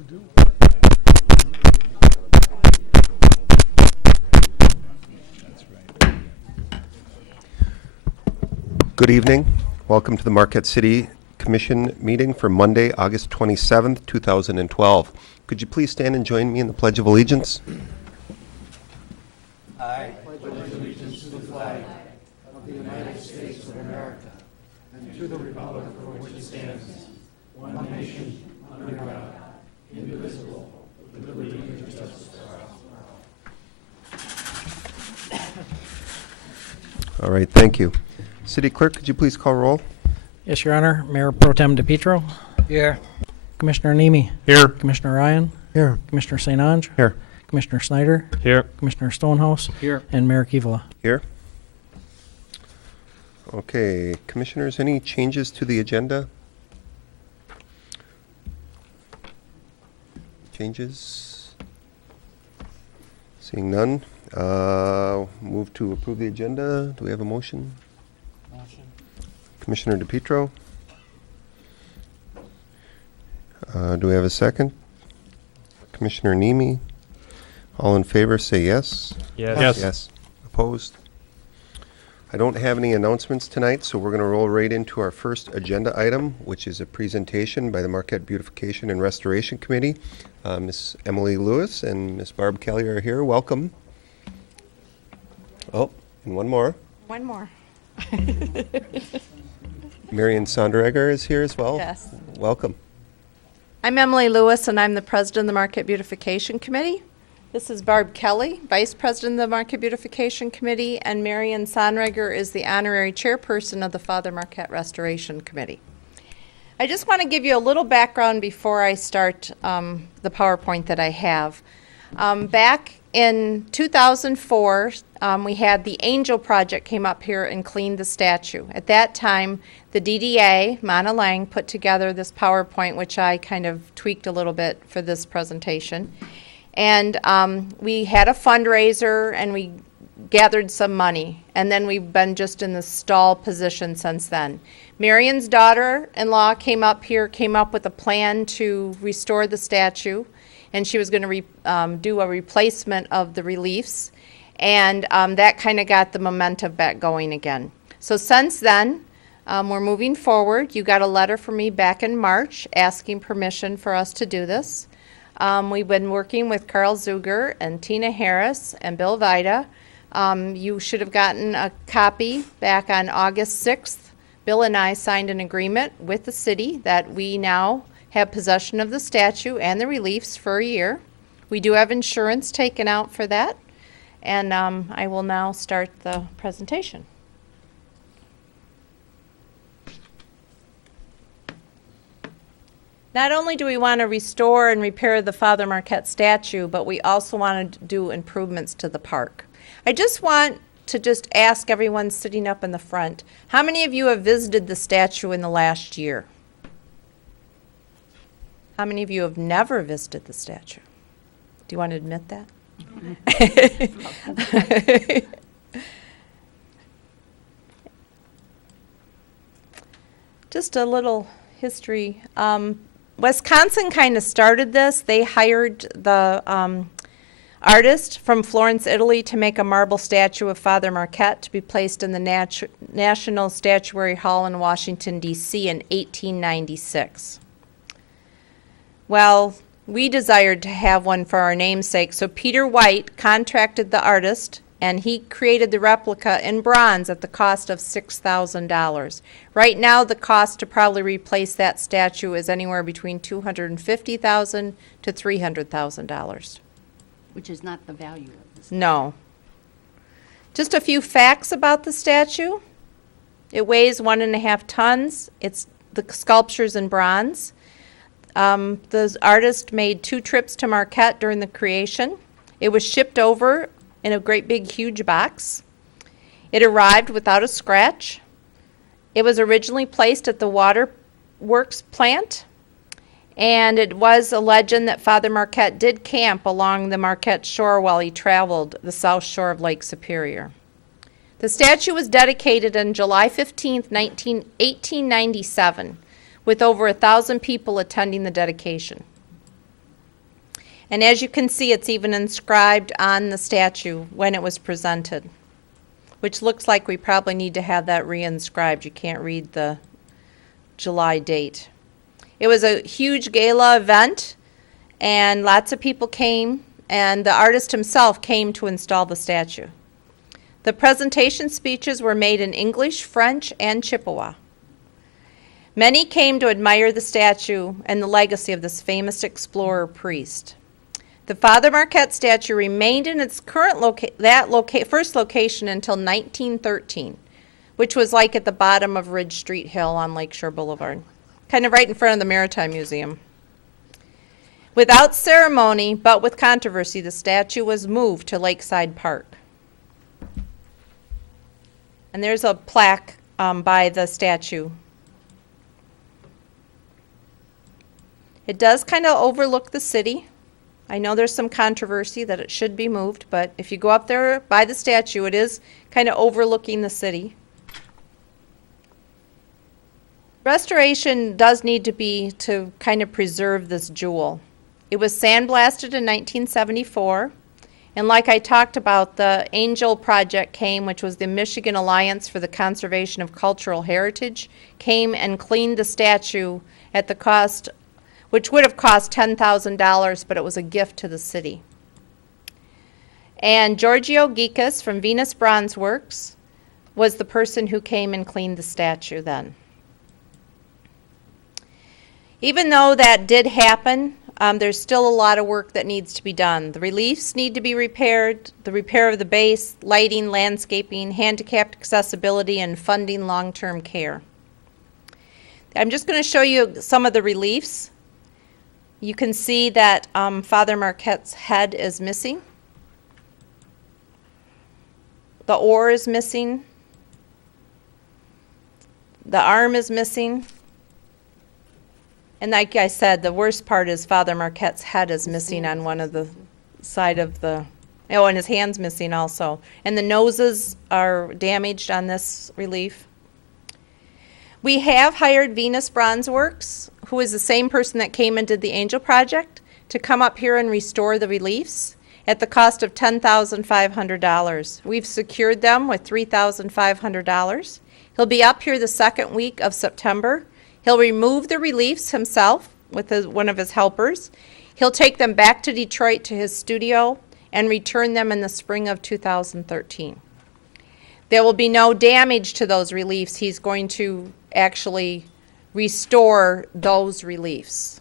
Good evening. Welcome to the Marquette City Commission meeting for Monday, August 27th, 2012. Could you please stand and join me in the Pledge of Allegiance? I pledge allegiance to the flag of the United States of America and to the republic for which it stands, one nation, under God, indivisible, with liberty and justice for all. All right, thank you. City Clerk, could you please call roll? Yes, Your Honor. Mayor Pro Tem DePietro. Here. Commissioner Nemi. Here. Commissioner Ryan. Here. Commissioner St. Ange. Here. Commissioner Snyder. Here. Commissioner Stonehouse. Here. And Mayor Kivala. Here. Okay, Commissioners, any changes to the agenda? Changes? Seeing none. Move to approve the agenda. Do we have a motion? Motion. Commissioner DePietro. Do we have a second? Commissioner Nemi. All in favor, say yes. Yes. Yes. Opposed? I don't have any announcements tonight, so we're going to roll right into our first agenda item, which is a presentation by the Marquette Beautification and Restoration Committee. Ms. Emily Lewis and Ms. Barb Kelly are here. Welcome. Oh, and one more. One more. Marion Sonderegger is here as well. Yes. Welcome. I'm Emily Lewis, and I'm the president of the Marquette Beautification Committee. This is Barb Kelly, vice president of the Marquette Beautification Committee, and Marion Sonderegger is the honorary chairperson of the Father Marquette Restoration Committee. I just want to give you a little background before I start the PowerPoint that I have. Back in 2004, we had the Angel Project came up here and cleaned the statue. At that time, the DDA, Mona Lang, put together this PowerPoint, which I kind of tweaked a little bit for this presentation. And we had a fundraiser, and we gathered some money. And then we've been just in the stall position since then. Marion's daughter-in-law came up with a plan to restore the statue. And she was going to do a replacement of the reliefs. And that kind of got the momentum back going again. So since then, we're moving forward. You got a letter from me back in March asking permission for us to do this. We've been working with Carl Zuger and Tina Harris and Bill Vida. You should have gotten a copy back on August 6th. Bill and I signed an agreement with the city that we now have possession of the statue and the reliefs for a year. We do have insurance taken out for that. And I will now start the presentation. Not only do we want to restore and repair the Father Marquette statue, but we also want to do improvements to the park. I just want to ask everyone sitting up in the front, how many of you have visited the statue in the last year? How many of you have never visited the statue? Do you want to admit that? Just a little history. Wisconsin kind of started this. They hired the artist from Florence, Italy to make a marble statue of Father Marquette to be placed in the National Statuary Hall in Washington, D.C. in 1896. Well, we desired to have one for our namesake, so Peter White contracted the artist, and he created the replica in bronze at the cost of $6,000. Right now, the cost to probably replace that statue is anywhere between $250,000 to $300,000. Which is not the value of this. No. Just a few facts about the statue. It weighs 1.5 tons. The sculpture's in bronze. The artist made 2 trips to Marquette during the creation. It was shipped over in a great big huge box. It arrived without a scratch. It was originally placed at the waterworks plant, and it was a legend that Father Marquette did camp along the Marquette shore while he traveled the south shore of Lake Superior. The statue was dedicated on July 15, 1897, with over 1,000 people attending the dedication. And as you can see, it's even inscribed on the statue when it was presented, which looks like we probably need to have that re-inscribed. You can't read the July date. It was a huge gala event, and lots of people came, and the artist himself came to install the statue. The presentation speeches were made in English, French, and Chippewa. Many came to admire the statue and the legacy of this famous explorer priest. The Father Marquette statue remained in its current first location until 1913, which was like at the bottom of Ridge Street Hill on Lakeshore Boulevard, kind of right in front of the Maritime Museum. Without ceremony, but with controversy, the statue was moved to Lakeside Park. And there's a plaque by the statue. It does kind of overlook the city. I know there's some controversy that it should be moved, but if you go up there by the statue, it is kind of overlooking the city. Restoration does need to be to kind of preserve this jewel. It was sandblasted in 1974, and like I talked about, the Angel Project came, which was the Michigan Alliance for the Conservation of Cultural Heritage, came and cleaned the statue at the cost, which would have cost $10,000, but it was a gift to the city. And Giorgio Gekas from Venus Bronze Works was the person who came and cleaned the statue then. Even though that did happen, there's still a lot of work that needs to be done. The reliefs need to be repaired, the repair of the base, lighting, landscaping, handicapped accessibility, and funding long-term care. I'm just going to show you some of the reliefs. You can see that Father Marquette's head is missing. The oar is missing. The arm is missing. And like I said, the worst part is Father Marquette's head is missing on one of the side of the, oh, and his hand's missing also. And the noses are damaged on this relief. We have hired Venus Bronze Works, who is the same person that came and did the Angel Project, to come up here and restore the reliefs at the cost of $10,500. We've secured them with $3,500. He'll be up here the second week of September. He'll remove the reliefs himself with one of his helpers. He'll take them back to Detroit to his studio and return them in the spring of 2013. There will be no damage to those reliefs. He's going to actually restore those reliefs.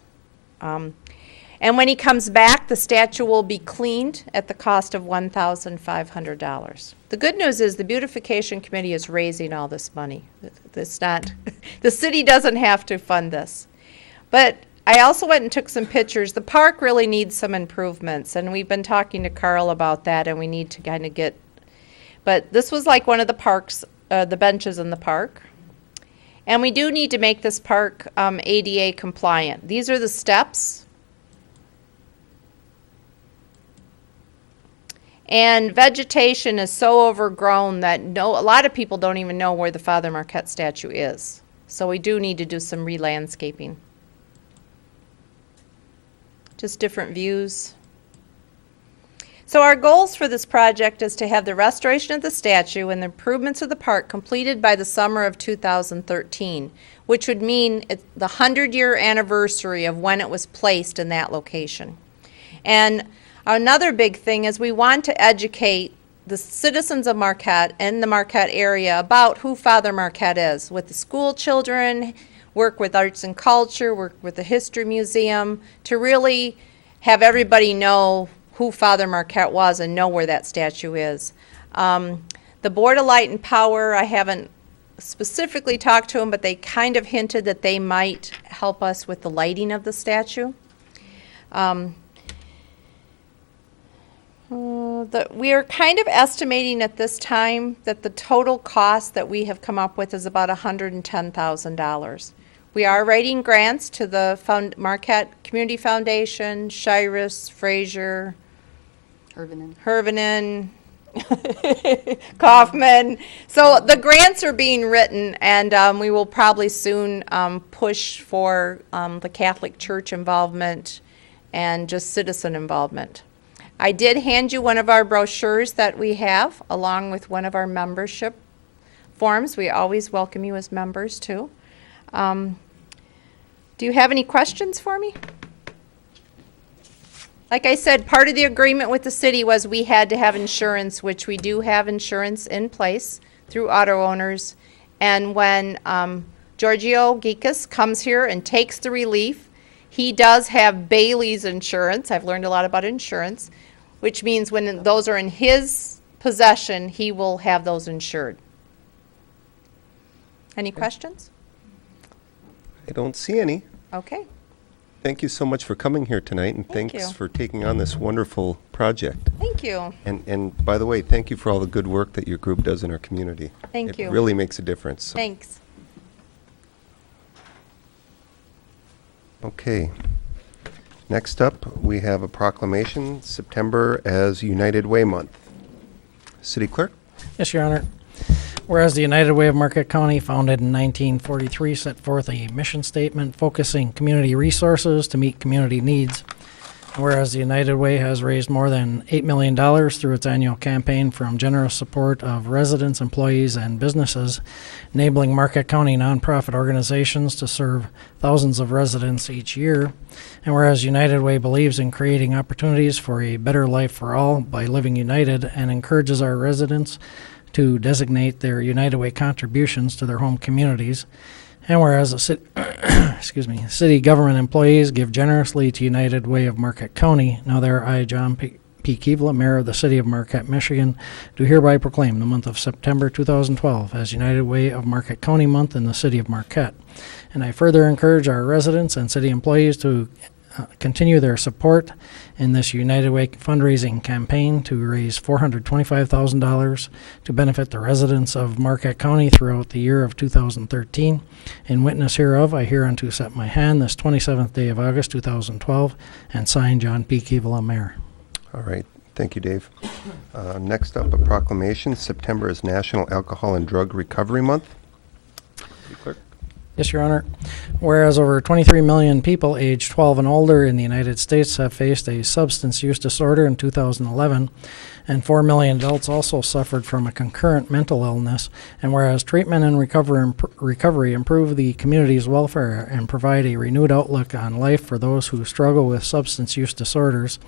And when he comes back, the statue will be cleaned at the cost of $1,500. The good news is the Beautification Committee is raising all this money. It's not, the city doesn't have to fund this. But I also went and took some pictures. The park really needs some improvements, and we've been talking to Carl about that, and we need to kind of get, but this was like one of the parks, the benches in the park. And we do need to make this park ADA compliant. These are the steps. And vegetation is so overgrown that a lot of people don't even know where the Father Marquette statue is. So we do need to do some re-landscaping. Just different views. So our goals for this project is to have the restoration of the statue and the improvements of the park completed by the summer of 2013, which would mean the 100-year anniversary of when it was placed in that location. And another big thing is we want to educate the citizens of Marquette and the Marquette area about who Father Marquette is, with the school children, work with arts and culture, work with the History Museum, to really have everybody know who Father Marquette was and know where that statue is. The Board of Light and Power, I haven't specifically talked to them, but they kind of hinted that they might help us with the lighting of the statue. We are kind of estimating at this time that the total cost that we have come up with is about $110,000. We are writing grants to the Marquette Community Foundation, Shiras, Fraser, Hervenen, Kaufman. So the grants are being written, and we will probably soon push for the Catholic Church involvement and just citizen involvement. I did hand you one of our brochures that we have, along with one of our membership forms. We always welcome you as members, too. Do you have any questions for me? Like I said, part of the agreement with the city was we had to have insurance, which we do have insurance in place through auto owners. And when Giorgio Gekas comes here and takes the relief, he does have Bailey's insurance. I've learned a lot about insurance, which means when those are in his possession, he will have those insured. Any questions? I don't see any. Okay. Thank you so much for coming here tonight, and Thank thanks you. for taking on this wonderful project. Thank you. And by the way, thank you for all the good work that your group does in our community. Thank you. It really makes a difference. So- Thanks. Okay. Next up, we have a proclamation, September as United Way Month. City Clerk? Yes, Your Honor. Whereas the United Way of Marquette County, founded in 1943, set forth a mission statement focusing community resources to meet community needs. Whereas the United Way has raised more than $8 million through its annual campaign from generous support of residents, employees, and businesses, enabling Marquette County nonprofit organizations to serve thousands of residents each year. And whereas United Way believes in creating opportunities for a better life for all by living united and encourages our residents to designate their United Way contributions to their home communities. And whereas city government employees give generously to United Way of Marquette County, now there I, John P. Kevela, Mayor of the City of Marquette, Michigan, do hereby proclaim the month of September 2012 as United Way of Marquette County Month in the City of Marquette. And I further encourage our residents and city employees to continue their support in this United Way fundraising campaign to raise $425,000 to benefit the residents of Marquette County throughout the year of 2013. In witness hereof, I hereunto set my hand this 27th day of August 2012 and sign John P. Kevela, Mayor. All right. Thank you, Dave. Next up, a proclamation, September is National Alcohol and Drug Recovery Month. City Clerk? Yes, Your Honor. Whereas over 23 million people aged 12 and older in the United States have faced a substance use disorder in 2011, and 4 million adults also suffered from a concurrent mental illness, and whereas treatment and recovery improve the community's welfare and provide a renewed outlook on life for those who struggle with substance use disorders,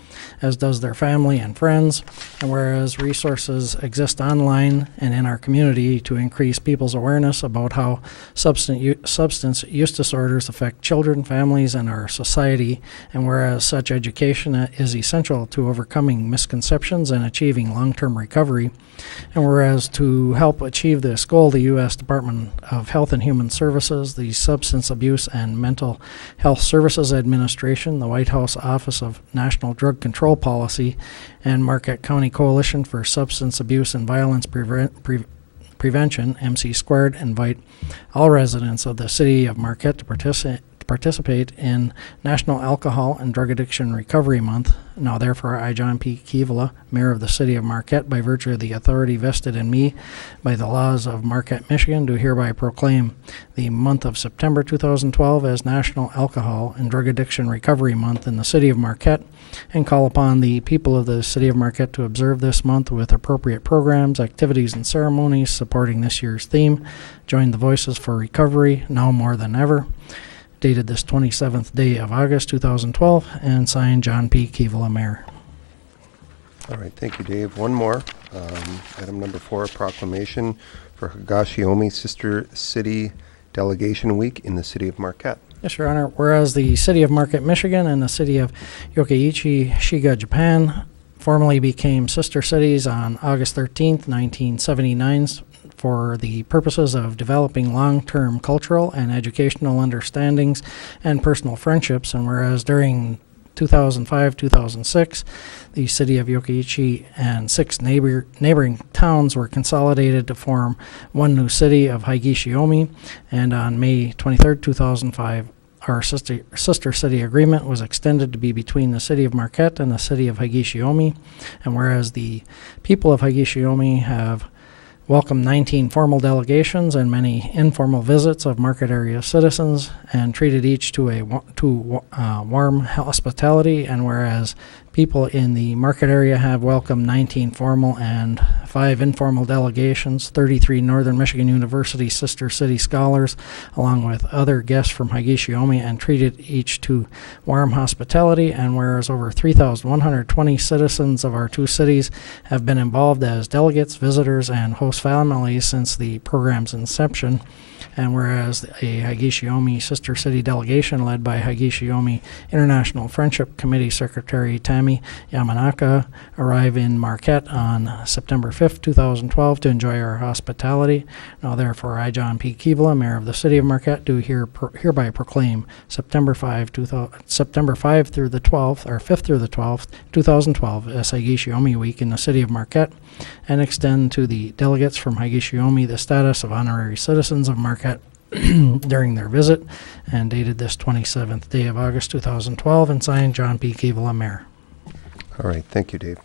as does their family and friends, and whereas resources exist online and in our community to increase people's awareness about how substance use disorders affect children, families, and our society, and whereas such education is essential to overcoming misconceptions and achieving long-term recovery, and whereas to help achieve this goal, the U.S. Department of Health and Human Services, the Substance Abuse and Mental Health Services Administration, the White House Office of National Drug Control Policy, and Marquette County Coalition for Substance Abuse and Violence Prevention, MC2, invite all residents of the City of Marquette to participate in National Alcohol and Drug Addiction Recovery Month. Now therefore I, John P. Kevela, Mayor of the City of Marquette, by virtue of the authority vested in me by the laws of Marquette, Michigan, do hereby proclaim the month of September 2012 as National Alcohol and Drug Addiction Recovery Month in the City of Marquette, and call upon the people of the City of Marquette to observe this month with appropriate programs, activities, and ceremonies supporting this year's theme. Join the Voices for Recovery now more than ever. Dated this 27th day of August 2012, and signed John P. Kevela, Mayor. All right, thank you, Dave. One more. Item number 4, a proclamation for Higashiomi Sister City Delegation Week in the City of Marquette. Yes, Your Honor. Whereas the City of Marquette, Michigan, and the City of Yokkaichi, Shiga, Japan, formerly became sister cities on August 13th, 1979, for the purposes of developing long-term cultural and educational understandings and personal friendships, and whereas during 2005-2006, the City of Yokkaichi and 6 neighboring towns were consolidated to form one new city of Higashiomi, and on May 23, 2005, our sister city agreement was extended to be between the City of Marquette and the City of Higashiomi, and whereas the people of Higashiomi have welcomed 19 formal delegations and many informal visits of market area citizens and treated each to warm hospitality. And whereas people in the market area have welcomed 19 formal and 5 informal delegations, 33 Northern Michigan University Sister City scholars, along with other guests from Higashiomi, and treated each to warm hospitality. And whereas over 3,120 citizens of our 2 cities have been involved as delegates, visitors, and host families since the program's inception. And whereas a Higashiomi Sister City delegation led by Higashiomi International Friendship Committee Secretary Tammy Yamanaka arrived in Marquette on September 5th, 2012 to enjoy our hospitality. Now therefore, I, John P. Keevala, Mayor of the City of Marquette, do hereby proclaim September 5 through the 12th, or 5th through the 12th, 2012 as Higashiomi Week in the City of Marquette, and extend to the delegates from Higashiomi the status of honorary citizens of Marquette during their visit, and dated this 27th day of August 2012, and signed John P. Keevala, Mayor. All right, thank you, Dave.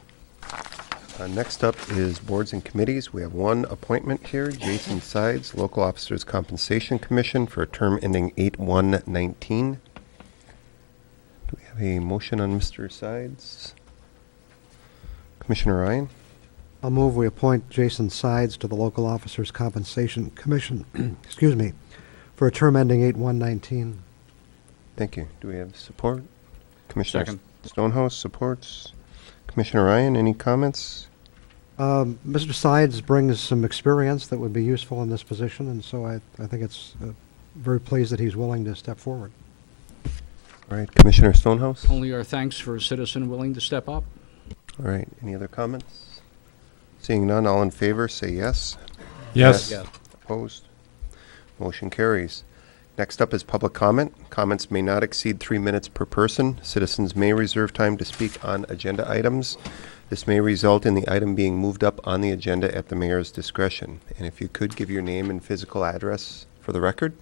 Next up is boards and committees. We have one appointment here, Jason Sides, Local Officers Compensation Commission, for a term ending 8/1/19. Do we have a motion on Mr. Sides? Commissioner Ryan? I'll move we appoint Jason Sides to the Local Officers Compensation Commission, excuse me, for a term ending 8/1/19. Thank you. Do we have support? Commissioner Second. Stonehouse supports. Commissioner Ryan, any comments? Mr. Sides brings some experience that would be useful in this position, and so I think it's very pleased that he's willing to step forward. All right, Commissioner Stonehouse? Only our thanks for a citizen willing to step up. All right, any other comments? Seeing none, all in favor, say yes. Yes. Opposed? Motion carries. Next up is public comment. Comments may not exceed 3 minutes per person. Citizens may reserve time to speak on agenda items. This may result in the item being moved up on the agenda at the mayor's discretion. And if you could give your name and physical address for the record.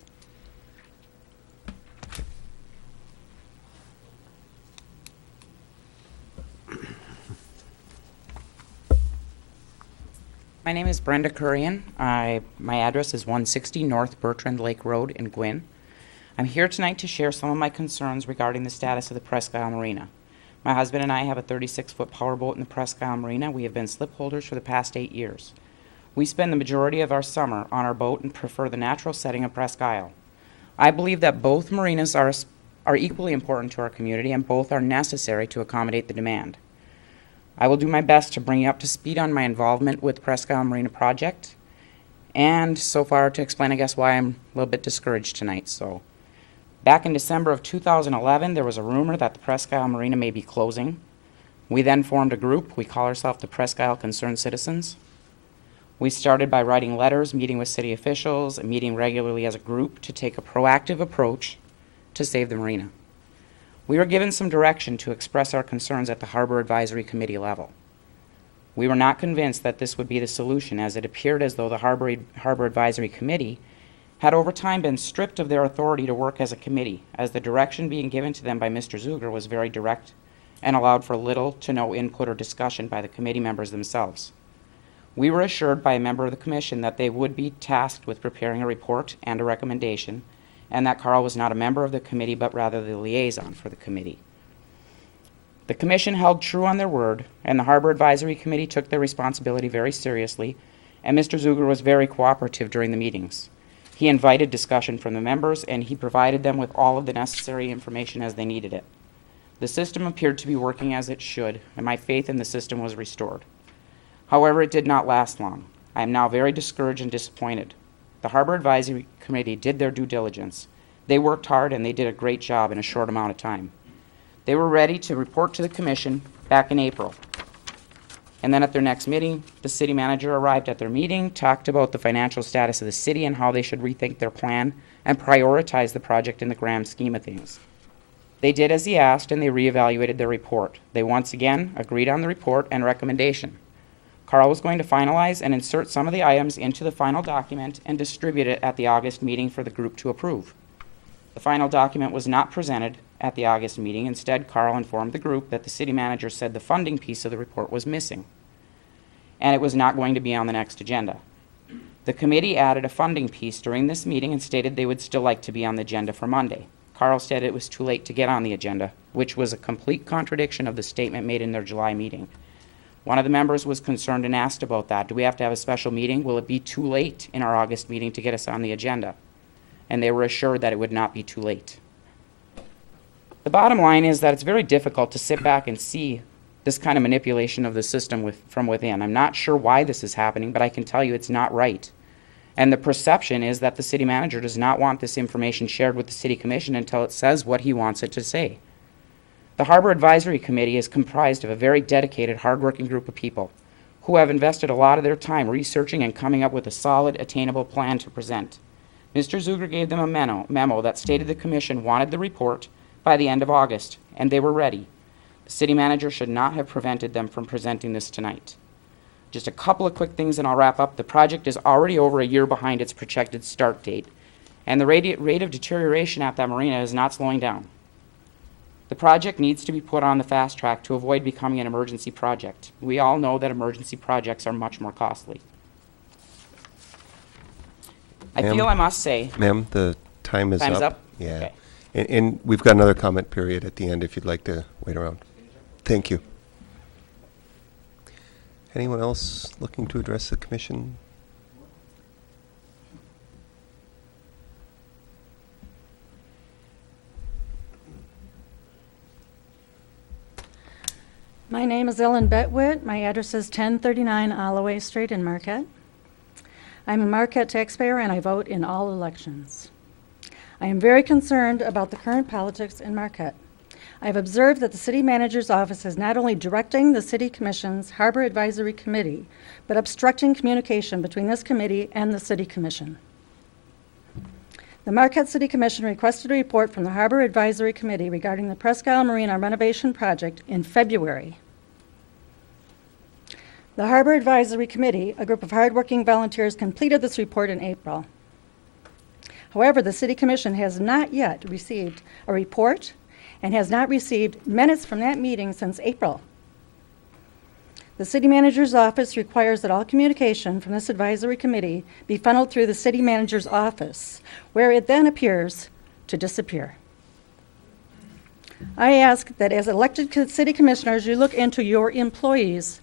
My name is Brenda Kurian. My address is 160 North Bertrand Lake Road in Gwyn. I'm here tonight to share some of my concerns regarding the status of the Presque Isle Marina. My husband and I have a 36-foot powerboat in the Presque Isle Marina. We have been slip holders for the past 8 years. We spend the majority of our summer on our boat and prefer the natural setting of Presque Isle. I believe that both marinas are equally important to our community, and both are necessary to accommodate the demand. I will do my best to bring you up to speed on my involvement with Presque Isle Marina project, and so far to explain, I guess, why I'm a little bit discouraged tonight. So, back in December of 2011, there was a rumor that the Presque Isle Marina may be closing. We then formed a group. We call ourselves the Presque Isle Concerned Citizens. We started by writing letters, meeting with city officials, and meeting regularly as a group to take a proactive approach to save the marina. We were given some direction to express our concerns at the Harbor Advisory Committee level. We were not convinced that this would be the solution, as it appeared as though the Harbor Advisory Committee had over time been stripped of their authority to work as a committee, as the direction being given to them by Mr. Zuger was very direct and allowed for little to no input or discussion by the committee members themselves. We were assured by a member of the commission that they would be tasked with preparing a report and a recommendation, and that Carl was not a member of the committee, but rather the liaison for the committee. The commission held true on their word, and the Harbor Advisory Committee took their responsibility very seriously, and Mr. Zuger was very cooperative during the meetings. He invited discussion from the members, and he provided them with all of the necessary information as they needed it. The system appeared to be working as it should, and my faith in the system was restored. However, it did not last long. I am now very discouraged and disappointed. The Harbor Advisory Committee did their due diligence. They worked hard, and they did a great job in a short amount of time. They were ready to report to the commission back in April. And then at their next meeting, the city manager arrived at their meeting, talked about the financial status of the city and how they should rethink their plan and prioritize the project in the grand scheme of things. They did as he asked, and they reevaluated their report. They once again agreed on the report and recommendation. Carl was going to finalize and insert some of the items into the final document and distribute it at the August meeting for the group to approve. The final document was not presented at the August meeting. Instead, Carl informed the group that the city manager said the funding piece of the report was missing, and it was not going to be on the next agenda. The committee added a funding piece during this meeting and stated they would still like to be on the agenda for Monday. Carl said it was too late to get on the agenda, which was a complete contradiction of the statement made in their July meeting. One of the members was concerned and asked about that. Do we have to have a special meeting? Will it be too late in our August meeting to get us on the agenda? And they were assured that it would not be too late. The bottom line is that it's very difficult to sit back and see this kind of manipulation of the system from within. I'm not sure why this is happening, but I can tell you it's not right. And the perception is that the city manager does not want this information shared with the city commission until it says what he wants it to say. The Harbor Advisory Committee is comprised of a very dedicated, hardworking group of people who have invested a lot of their time researching and coming up with a solid, attainable plan to present. Mr. Zuger gave them a memo that stated the commission wanted the report by the end of August, and they were ready. The city manager should not have prevented them from presenting this tonight. Just a couple of quick things and I'll wrap up. The project is already over a year behind its projected start date, and the rate of deterioration at that marina is not slowing down. The project needs to be put on the fast track to avoid becoming an emergency project. We all know that emergency projects are much more costly. I feel I must say... Ma'am, the time is up. Time's up? Yeah. Okay. And we've got another comment period at the end if you'd like to wait around. Thank you. Anyone else looking to address the commission? My name is Ellen Betwitt. My address is 1039 Alloway Street in Marquette. I'm a Marquette taxpayer and I vote in all elections. I am very concerned about the current politics in Marquette. I have observed that the city manager's office is not only directing the city commission's Harbor Advisory Committee, but obstructing communication between this committee and the city commission. The Marquette City Commission requested a report from the Harbor Advisory Committee regarding the Presque Isle Marina renovation project in February. The Harbor Advisory Committee, a group of hardworking volunteers, completed this report in April. However, the City Commission has not yet received a report and has not received minutes from that meeting since April. The City Manager's Office requires that all communication from this advisory committee be funneled through the City Manager's Office, where it then appears to disappear. I ask that as elected City Commissioners, you look into your employees'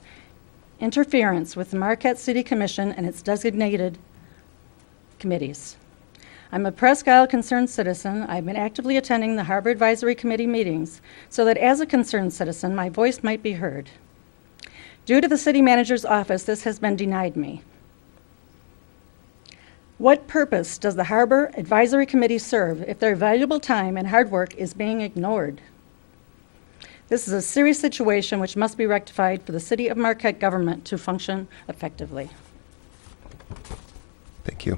interference with the Marquette City Commission and its designated committees. I'm a Presque Isle concerned citizen. I've been actively attending the Harbor Advisory Committee meetings so that as a concerned citizen, my voice might be heard. Due to the City Manager's Office, this has been denied me. What purpose does the Harbor Advisory Committee serve if their valuable time and hard work is being ignored? This is a serious situation which must be rectified for the City of Marquette government to function effectively. Thank you.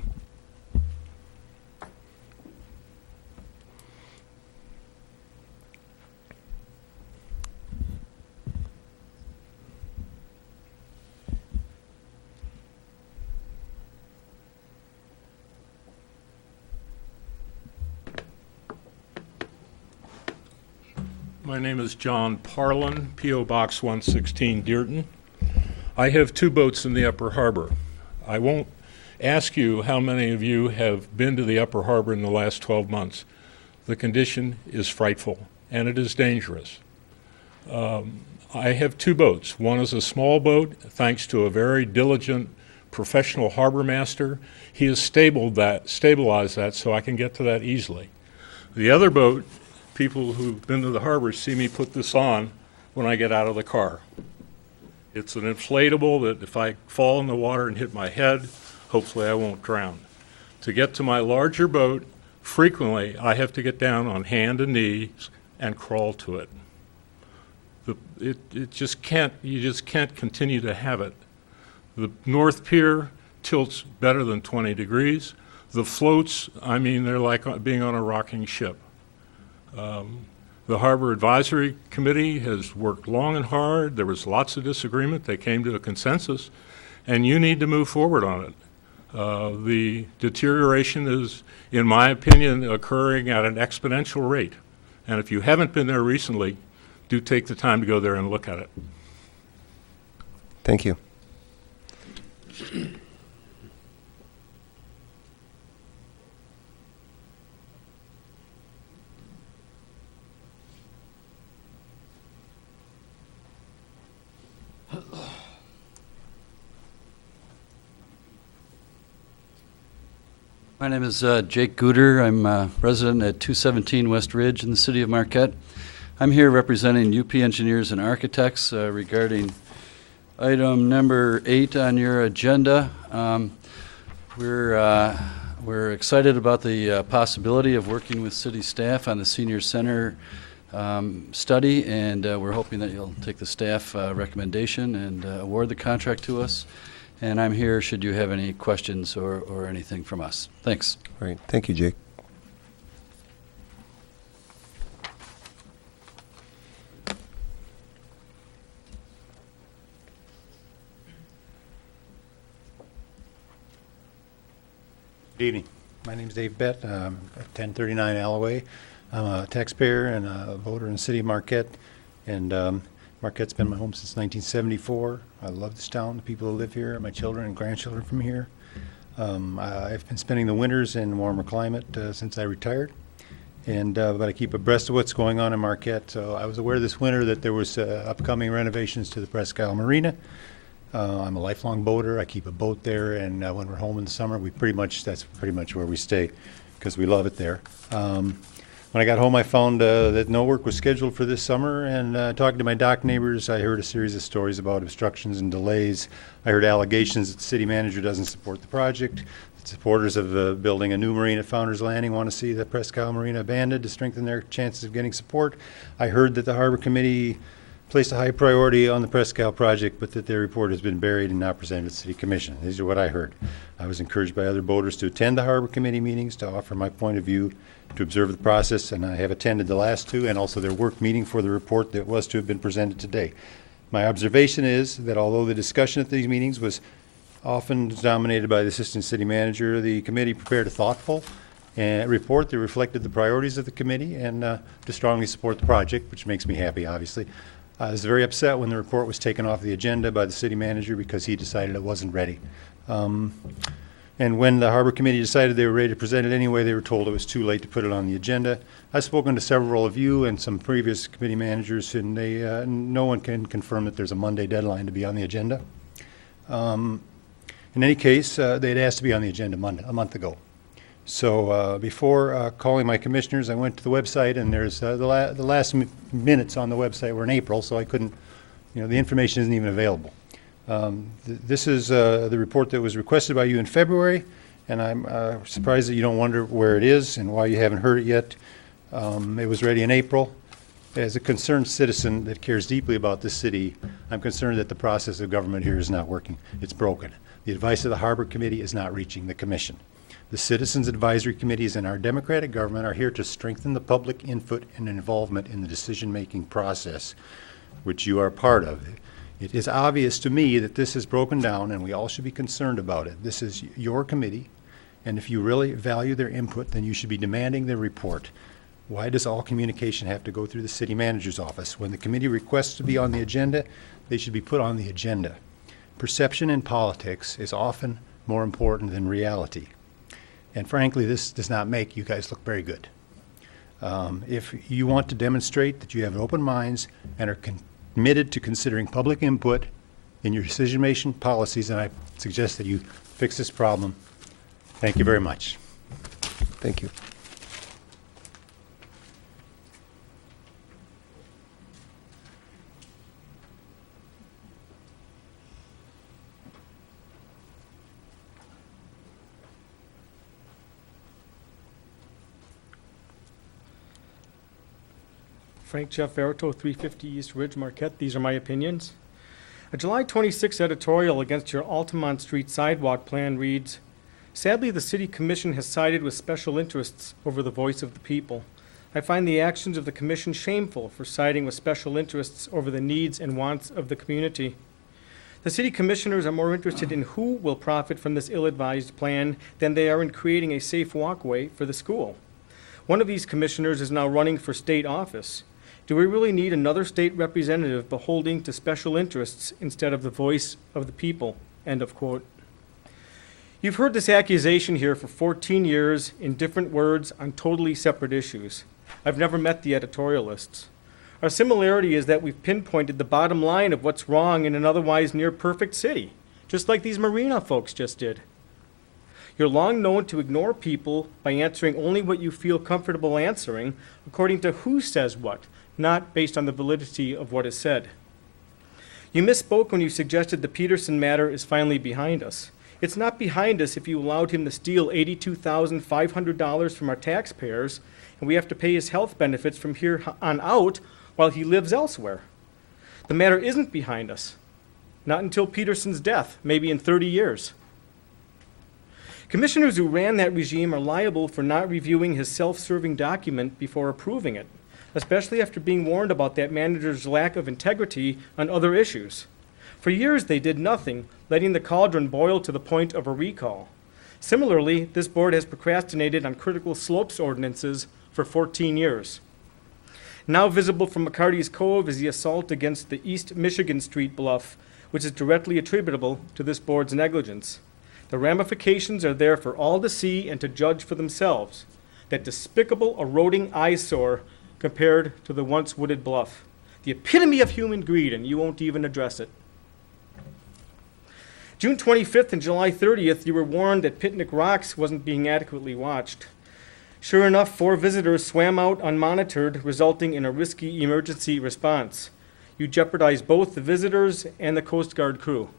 My name is John Parlin, P.O. Box 116, Dearton. I have 2 boats in the Upper Harbor. I won't ask you how many of you have been to the Upper Harbor in the last 12 months. The condition is frightful, and it is dangerous. I have 2 boats. One is a small boat, thanks to a very diligent professional harbor master. He has stabilized that so I can get to that easily. The other boat, people who've been to the harbor see me put this on when I get out of the car. It's an inflatable that if I fall in the water and hit my head, hopefully I won't drown. To get to my larger boat, frequently I have to get down on hand and knees and crawl to it. You just can't continue to have it. The North Pier tilts better than 20 degrees. The floats, I mean, they're like being on a rocking ship. The Harbor Advisory Committee has worked long and hard. There was lots of disagreement. They came to a consensus, and you need to move forward on it. The deterioration is, in my opinion, occurring at an exponential rate. And if you haven't been there recently, do take the time to go there and look at it. Thank you. My name is Jake Gooder. I'm a resident at 217 West Ridge in the city of Marquette. I'm here representing UP Engineers and Architects regarding item number 8 on your agenda. We're excited about the possibility of working with city staff on the senior center study, and we're hoping that you'll take the staff recommendation and award the contract to us. And I'm here should you have any questions or anything from us. Thanks. All right, thank you, Jake. Good evening. My name is Dave Bett. I'm at 1039 Alloway. I'm a taxpayer and a voter in the city of Marquette. And Marquette's been my home since 1974. I love this town, the people who live here, my children and grandchildren from here. I've been spending the winters in warmer climate since I retired. And but I keep abreast of what's going on in Marquette. So I was aware this winter that there was upcoming renovations to the Presque Isle Marina. I'm a lifelong boater. I keep a boat there, and when we're home in the summer, that's pretty much where we stay because we love it there. When I got home, I found that no work was scheduled for this summer, and talking to my dock neighbors, I heard a series of stories about obstructions and delays. I heard allegations that the city manager doesn't support the project. The supporters of building a new marina at Founders Landing want to see the Presque Isle Marina abandoned to strengthen their chances of getting support. I heard that the Harbor Committee placed a high priority on the Presque Isle project, but that their report has been buried and not presented to the City Commission. These are what I heard. I was encouraged by other boaters to attend the Harbor Committee meetings to offer my point of view, to observe the process, and I have attended the last two and also their work meeting for the report that was to have been presented today. My observation is that although the discussion at these meetings was often dominated by the Assistant City Manager, the committee prepared a thoughtful report that reflected the priorities of the committee and to strongly support the project, which makes me happy, obviously. I was very upset when the report was taken off the agenda by the city manager because he decided it wasn't ready. And when the Harbor Committee decided they were ready to present it anyway, they were told it was too late to put it on the agenda. I've spoken to several of you and some previous committee managers, and no one can confirm that there's a Monday deadline to be on the agenda. In any case, they'd asked to be on the agenda a month ago. So before calling my commissioners, I went to the website, and there's the last minutes on the website were in April, so I couldn't, the information isn't even available. This is the report that was requested by you in February, and I'm surprised that you don't wonder where it is and why you haven't heard it yet. It was ready in April. As a concerned citizen that cares deeply about this city, I'm concerned that the process of government here is not working. It's broken. The advice of the Harbor Committee is not reaching the Commission. The Citizens Advisory Committees in our democratic government are here to strengthen the public input and involvement in the decision-making process, which you are part of. It is obvious to me that this has broken down, and we all should be concerned about it. This is your committee, and if you really value their input, then you should be demanding their report. Why does all communication have to go through the city manager's office? When the committee requests to be on the agenda, they should be put on the agenda. Perception in politics is often more important than reality. And frankly, this does not make you guys look very good. If you want to demonstrate that you have open minds and are committed to considering public input in your decision-making policies, then I suggest that you fix this problem. Thank you very much. Thank you. Frank Jeff Verito, 350 East Ridge, Marquette. These are my opinions. A July 26 editorial against your Altamont Street sidewalk plan reads, "Sadly, the City Commission has sided with special interests over the voice of the people. I find the actions of the Commission shameful for siding with special interests over the needs and wants of the community. The City Commissioners are more interested in who will profit from this ill-advised plan than they are in creating a safe walkway for the school. One of these commissioners is now running for state office. Do we really need another state representative beholding to special interests instead of the voice of the people?" End of quote. You've heard this accusation here for 14 years in different words on totally separate issues. I've never met the editorialists. Our similarity is that we've pinpointed the bottom line of what's wrong in an otherwise near-perfect city, just like these marina folks just did. You're long known to ignore people by answering only what you feel comfortable answering, according to who says what, not based on the validity of what is said. You misspoke when you suggested the Peterson matter is finally behind us. It's not behind us if you allowed him to steal $82,500 from our taxpayers, and we have to pay his health benefits from here on out while he lives elsewhere. The matter isn't behind us. Not until Peterson's death, maybe in 30 years. Commissioners who ran that regime are liable for not reviewing his self-serving document before approving it, especially after being warned about that manager's lack of integrity on other issues. For years, they did nothing, letting the cauldron boil to the point of a recall. Similarly, this board has procrastinated on critical slopes ordinances for 14 years. Now visible from McCarty's Cove is the assault against the East Michigan Street bluff, which is directly attributable to this board's negligence. The ramifications are there for all to see and to judge for themselves. That despicable, eroding eyesore compared to the once wooded bluff. The epitome of human greed, and you won't even address it. June 25th and July 30th, you were warned that Picnic Rocks wasn't being adequately watched. Sure enough, 4 visitors swam out unmonitored, resulting in a risky emergency response. You jeopardized both the visitors and the Coast Guard crew.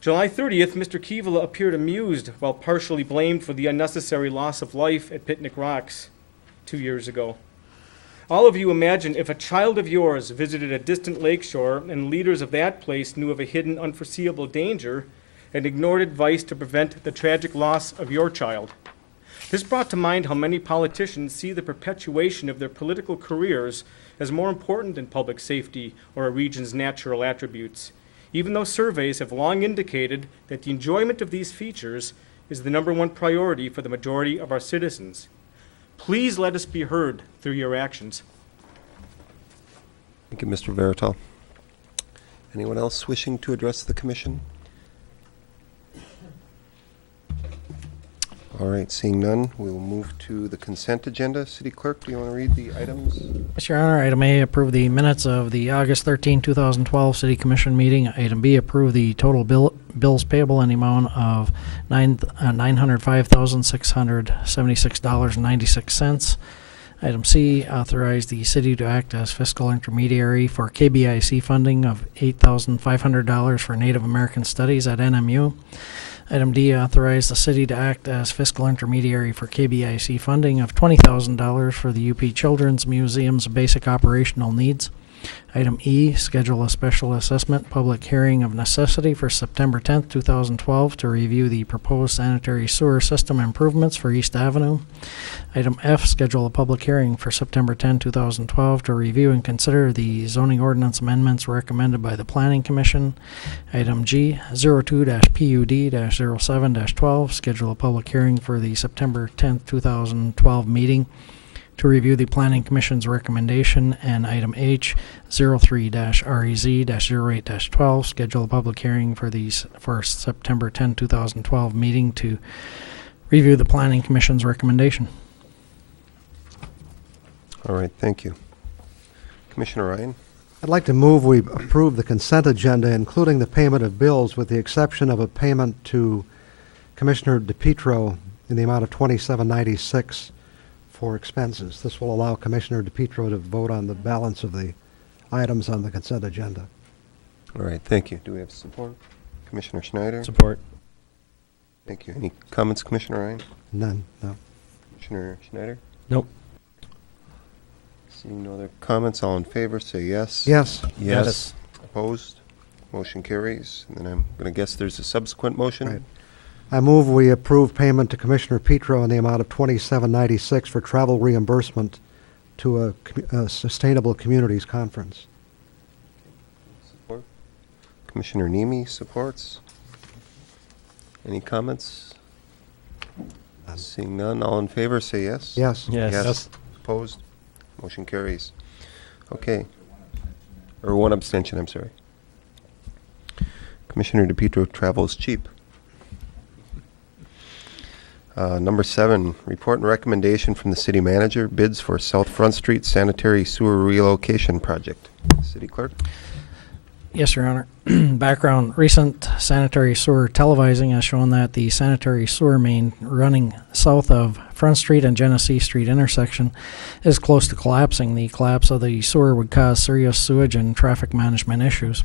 July 30th, Mr. Keevala appeared amused while partially blamed for the unnecessary loss of life at Picnic Rocks 2 years ago. All of you imagine if a child of yours visited a distant lakeshore and leaders of that place knew of a hidden, unforeseeable danger and ignored advice to prevent the tragic loss of your child. This brought to mind how many politicians see the perpetuation of their political careers as more important than public safety or a region's natural attributes, even though surveys have long indicated that the enjoyment of these features is the #1 priority for the majority of our citizens. Please let us be heard through your actions. Thank you, Mr. Verital. Anyone else wishing to address the commission? All right, seeing none, we will move to the consent agenda. City Clerk, do you want to read the items? Yes, Your Honor. Item A, approve the minutes of the August 13, 2012 City Commission meeting. Item B, approve the total bills payable in the amount of $905,676.96. Item C, authorize the city to act as fiscal intermediary for KBIC funding of $8,500 for Native American Studies at NMU. Item D, authorize the city to act as fiscal intermediary for KBIC funding of $20,000 for the UP Children's Museum's basic operational needs. Item E, schedule a special assessment public hearing of necessity for September 10th, 2012 to review the proposed sanitary sewer system improvements for East Avenue. Item F, schedule a public hearing for September 10, 2012 to review and consider the zoning ordinance amendments recommended by the Planning Commission. Item G, 02-PUD-07-12, schedule a public hearing for the September 10th, 2012 meeting to review the Planning Commission's recommendation. And item H, 03-REZ-08-12, schedule a public hearing for September 10, 2012 meeting to review the Planning Commission's recommendation. All right, thank you. Commissioner Ryan? I'd like to move we approve the consent agenda, including the payment of bills, with the exception of a payment to Commissioner DePietro in the amount of $27.96 for expenses. This will allow Commissioner DePietro to vote on the balance of the items on the consent agenda. All right, thank you. Do we have support? Commissioner Schneider? Support. Thank you. Any comments, Commissioner Ryan? None, no. Commissioner Schneider? Nope. Seeing no other comments, all in favor, say yes. Yes. Yes. Opposed? Motion carries. And then I'm going to guess there's a subsequent motion. Right. I move we approve payment to Commissioner Petro in the amount of $27.96 for travel reimbursement to a Sustainable Communities Conference. Support. Commissioner Nemi supports. Any comments? Seeing none, all in favor, say yes. Yes. Yes. Opposed? Motion carries. Okay. Or one abstention, I'm sorry. Commissioner DePietro, travel is cheap. Number 7, report and recommendation from the city manager, bids for South Front Street sanitary sewer relocation project. City Clerk? Yes, Your Honor. Background, recent sanitary sewer televising has shown that the sanitary sewer main running south of Front Street and Genesee Street intersection is close to collapsing. The collapse of the sewer would cause serious sewage and traffic management issues.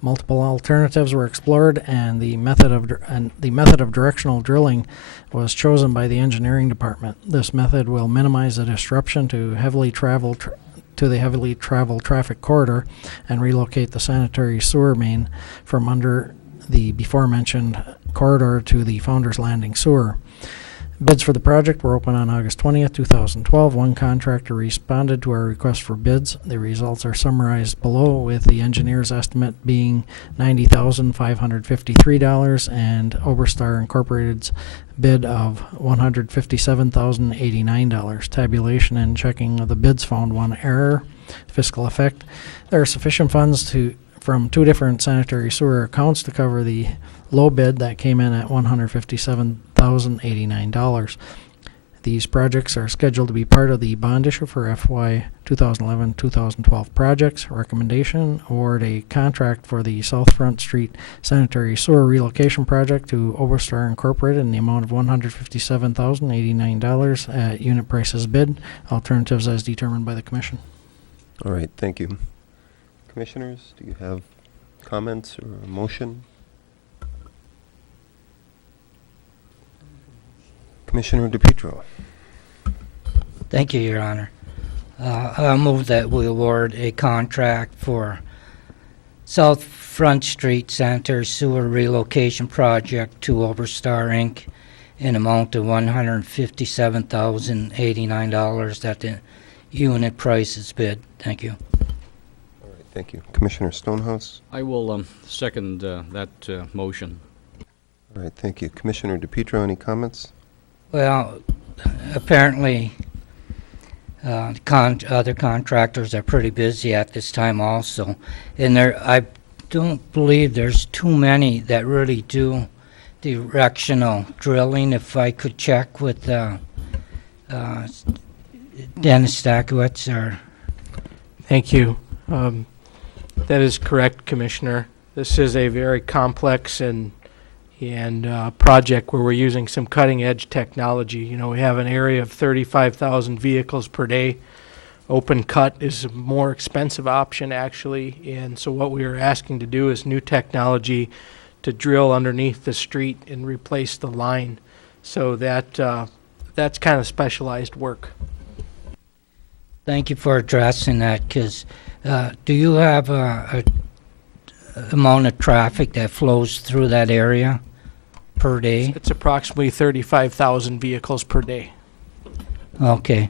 Multiple alternatives were explored, and the method of directional drilling was chosen by the engineering department. This method will minimize the disruption to the heavily traveled traffic corridor and relocate the sanitary sewer main from under the before-mentioned corridor to the Founders Landing sewer. Bids for the project were open on August 20th, 2012. One contractor responded to our request for bids. The results are summarized below, with the engineer's estimate being $90,553 and Oberstar Incorporated's bid of $157,089. Tabulation and checking of the bids found one error. Fiscal effect. There are sufficient funds from two different sanitary sewer accounts to cover the low bid that came in at $157,089. These projects are scheduled to be part of the bond issue for FY 2011-2012 projects. Recommendation: award a contract for the South Front Street sanitary sewer relocation project to Oberstar Incorporated in the amount of $157,089 at unit prices bid. Alternatives as determined by the Commission. All right, thank you. Commissioners, do you have comments or a motion? Commissioner DePietro. Thank you, Your Honor. I move that we award a contract for South Front Street Sanitary Sewer Relocation Project to Oberstar Inc. in amount of $157,089 at the unit price is bid. Thank you. All right, thank you. Commissioner Stonehouse. I will second that motion. All right, thank you. Commissioner DePietro, any comments? Well, apparently other contractors are pretty busy at this time also. And I don't believe there's too many that really do directional drilling. If I could check with Dennis Stakowitz or... Thank you. That is correct, Commissioner. This is a very complex and project where we're using some cutting-edge technology. You know, we have an area of 35,000 vehicles per day. Open cut is a more expensive option, actually, and so what we are asking to do is new technology to drill underneath the street and replace the line. So that's kind of specialized work. Thank you for addressing that, because do you have a amount of traffic that flows through that area per day? It's approximately 35,000 vehicles per day. Okay.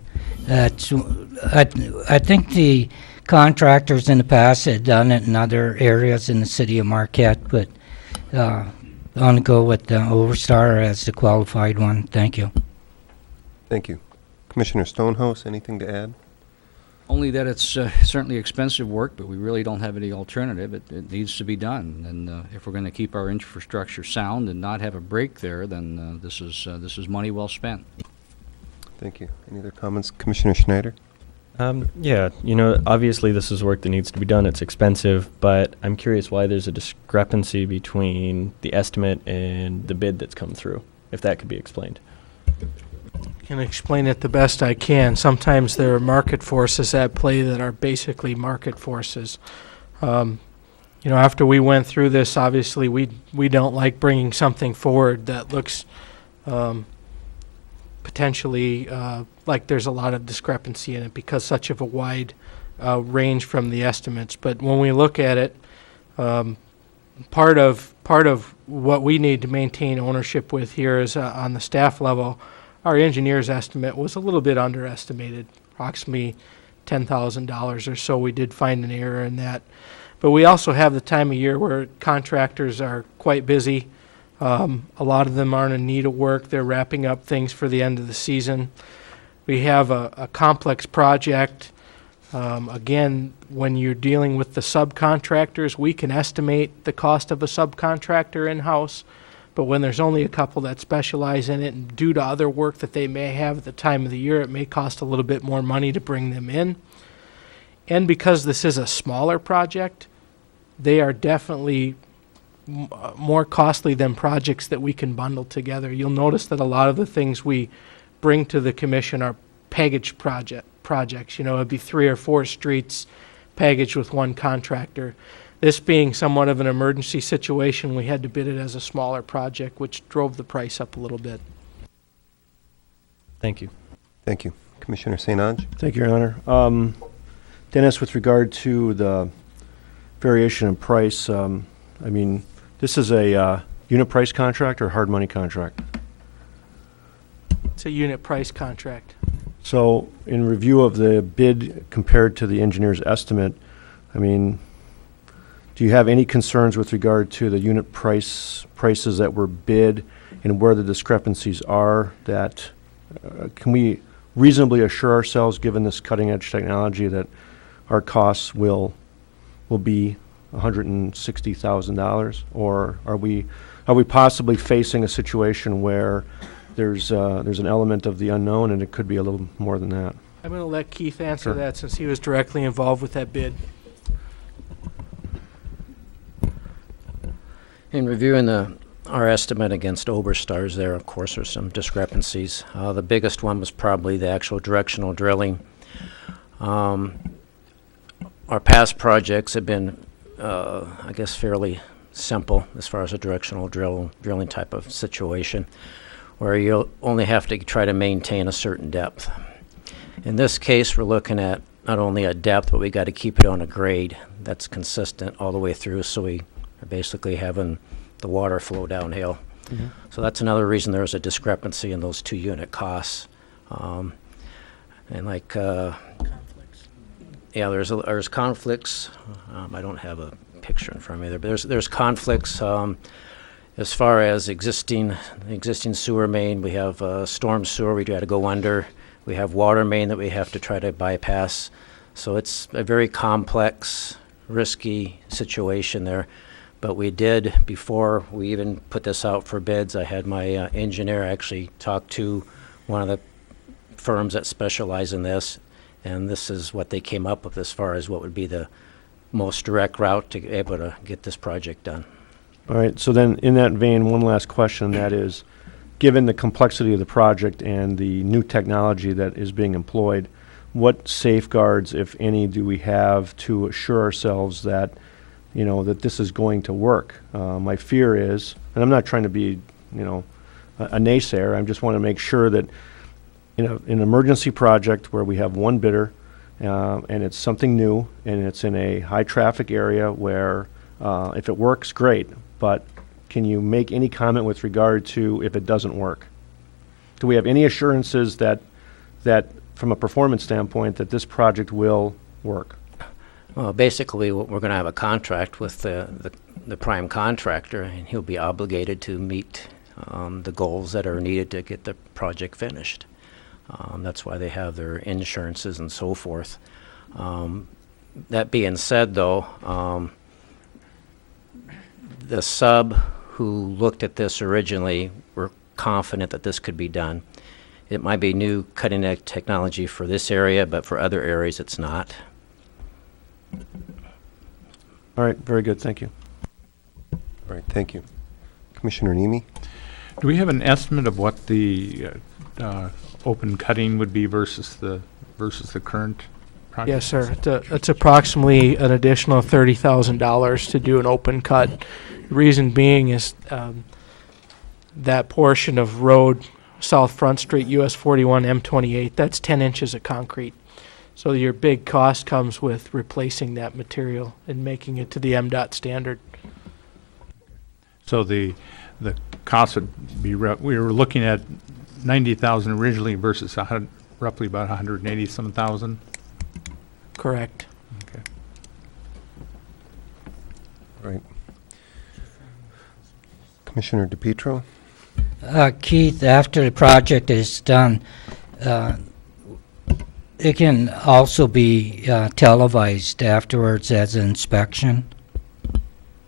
I think the contractors in the past had done it in other areas in the city of Marquette, but I want to go with Oberstar as the qualified one. Thank you. Thank you. Commissioner Stonehouse, anything to add? Only that it's certainly expensive work, but we really don't have any alternative. It needs to be done, and if we're going to keep our infrastructure sound and not have a break there, then this is money well spent. Thank you. Any other comments, Commissioner Schneider? Yeah, you know, obviously this is work that needs to be done. It's expensive, but I'm curious why there's a discrepancy between the estimate and the bid that's come through, if that could be explained. Can explain it the best I can. Sometimes there are market forces at play that are basically market forces. You know, after we went through this, obviously we don't like bringing something forward that looks potentially like there's a lot of discrepancy in it because such of a wide range from the estimates. But when we look at it, part of what we need to maintain ownership with here is on the staff level. Our engineer's estimate was a little bit underestimated, approximately $10,000 or so. We did find an error in that. But we also have the time of year where contractors are quite busy. A lot of them aren't in need of work. They're wrapping up things for the end of the season. We have a complex project. Again, when you're dealing with the subcontractors, we can estimate the cost of a subcontractor in-house. But when there's only a couple that specialize in it, and due to other work that they may have at the time of the year, it may cost a little bit more money to bring them in. And because this is a smaller project, they are definitely more costly than projects that we can bundle together. You'll notice that a lot of the things we bring to the commission are package projects. You know, it'd be 3 or 4 streets packaged with one contractor. This being somewhat of an emergency situation, we had to bid it as a smaller project, which drove the price up a little bit. Thank you. Thank you. Commissioner St. Ange? Thank you, Your Honor. Dennis, with regard to the variation in price, I mean, this is a unit price contract or hard money contract? It's a unit price contract. So in review of the bid compared to the engineer's estimate, I mean, do you have any concerns with regard to the unit prices that were bid and where the discrepancies are that, can we reasonably assure ourselves, given this cutting edge technology, that our costs will be $160,000, or are we possibly facing a situation where there's an element of the unknown and it could be a little more than that? I'm going to let Keith answer Sure. that since he was directly involved with that bid. In reviewing our estimate against Oberstars, there of course are some discrepancies. The biggest one was probably the actual directional drilling. Our past projects have been, I guess, fairly simple as far as a directional drilling type of situation, where you'll only have to try to maintain a certain depth. In this case, we're looking at not only a depth, but we got to keep it on a grade that's consistent all the way through, so we are basically having the water flow downhill. Mm-hmm. So that's another reason there's a discrepancy in those 2 unit costs. And like, yeah, there's conflicts. I don't have a picture in front of me there, but there's conflicts as far as existing sewer main. We have storm sewer we try to go under. We have water main that we have to try to bypass. So it's a very complex, risky situation there. But we did, before we even put this out for bids, I had my engineer actually talk to one of the firms that specialize in this, and this is what they came up with as far as what would be the most direct route to be able to get this project done. All right, so then in that vein, one last question, and that is, given the complexity of the project and the new technology that is being employed, what safeguards, if any, do we have to assure ourselves that, you know, that this is going to work? My fear is, and I'm not trying to be, you know, a naysayer, I just want to make sure that, you know, an emergency project where we have one bidder, and it's something new, and it's in a high traffic area where if it works, great, but can you make any comment with regard to if it doesn't work? Do we have any assurances that from a performance standpoint that this project will work? Well, basically, we're going to have a contract with the prime contractor, and he'll be obligated to meet the goals that are needed to get the project finished. That's why they have their insurances and so forth. That being said, though, the sub who looked at this originally were confident that this could be done. It might be new cutting-edge technology for this area, but for other areas it's not. All right, very good, thank you. All right, thank you. Commissioner Nemi? Do we have an estimate of what the open cutting would be versus the current project? Yes, sir. It's approximately an additional $30,000 to do an open cut. Reason being is that portion of road, South Front Street, US 41, M28, that's 10 inches of concrete. So your big cost comes with replacing that material and making it to the MDOT standard. So the cost would be, we were looking at 90,000 originally versus roughly about 180-some thousand? Correct. Okay. All right. Commissioner DePietro? Keith, after the project is done, it can also be televised afterwards as an inspection?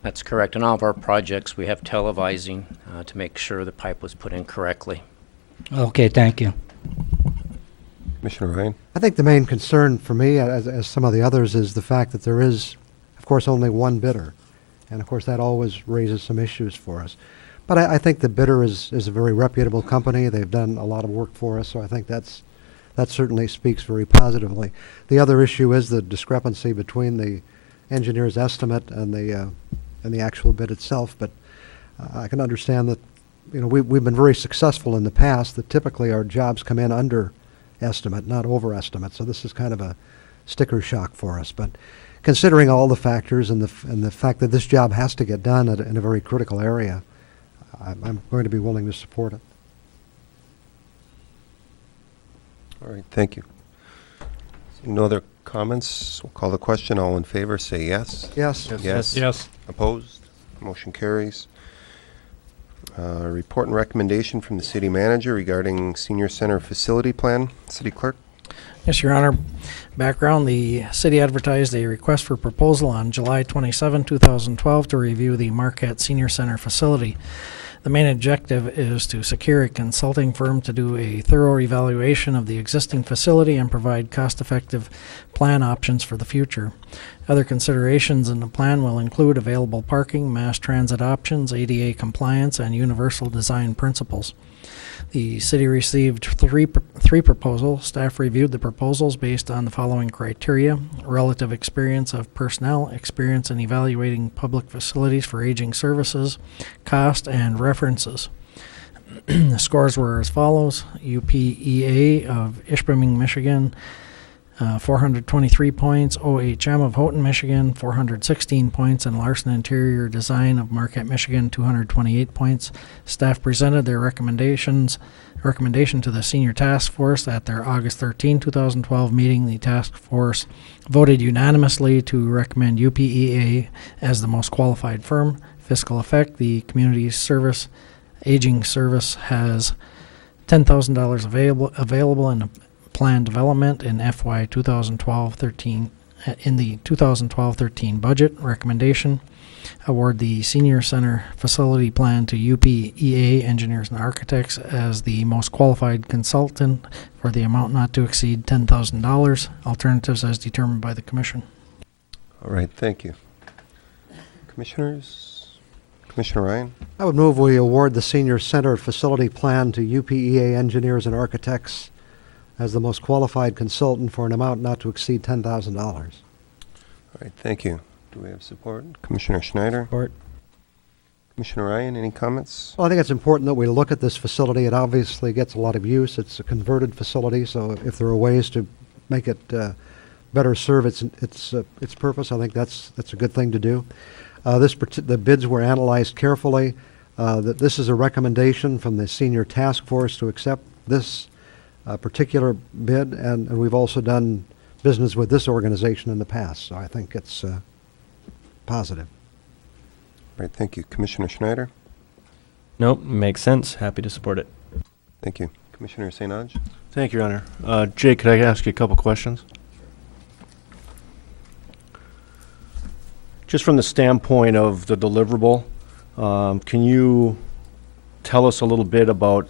That's correct. In all of our projects, we have televising to make sure the pipe was put in correctly. Okay, thank you. Commissioner Ryan? I think the main concern for me, as some of the others, is the fact that there is, of course, only one bidder. And of course, that always raises some issues for us. But I think the bidder is a very reputable company. They've done a lot of work for us, so I think that certainly speaks very positively. The other issue is the discrepancy between the engineer's estimate and the actual bid itself. But I can understand that, we've been very successful in the past, that typically our jobs come in under estimate, not overestimate. So this is kind of a sticker shock for us. But considering all the factors and the fact that this job has to get done in a very critical area, I'm going to be willing to support it. All right, thank you. Seeing no other comments, we'll call the question. All in favor, say yes. Yes. Yes. Yes. Opposed? Motion carries. Report and recommendation from the city manager regarding senior center facility plan. City clerk? Yes, Your Honor. Background, the city advertised a request for proposal on July 27, 2012 to review the Marquette Senior Center facility. The main objective is to secure a consulting firm to do a thorough evaluation of the existing facility and provide cost-effective plan options for the future. Other considerations in the plan will include available parking, mass transit options, ADA compliance, and universal design principles. The city received three proposals. Staff reviewed the proposals based on the following criteria: relative experience of personnel, experience in evaluating public facilities for aging services, cost, and references. The scores were as follows: UPEA of Ishpeming, Michigan, 423 points, OHM of Houghton, Michigan, 416 points, and Larson Interior Design of Marquette, Michigan, 228 points. Staff presented their recommendation to the Senior Task Force at their August 13, 2012 meeting. The task force voted unanimously to recommend UPEA as the most qualified firm. Fiscal effect: the community service aging service has $10,000 available in plan development in FY 2012-13 in the 2012-13 budget. Recommendation: award the senior center facility plan to UPEA Engineers and Architects as the most qualified consultant for the amount not to exceed $10,000. Alternatives as determined by the commission. All right, thank you. Commissioners? Commissioner Ryan? I would move we award the senior center facility plan to UPEA Engineers and Architects as the most qualified consultant for an amount not to exceed $10,000. All right, thank you. Do we have support? Commissioner Schneider? Support. Commissioner Ryan, any comments? Well, I think it's important that we look at this facility. It obviously gets a lot of use. It's a converted facility, so if there are ways to make it better serve its purpose, I think that's a good thing to do. The bids were analyzed carefully. That this is a recommendation from the Senior Task Force to accept this particular bid, and we've also done business with this organization in the past, so I think it's positive. All right, thank you. Commissioner Schneider? Nope, makes sense. Happy to support it. Thank you. Commissioner St. Onge? Thank you, Your Honor. Jay, could I ask you a couple questions? Just from the standpoint of the deliverable, can you tell us a little bit about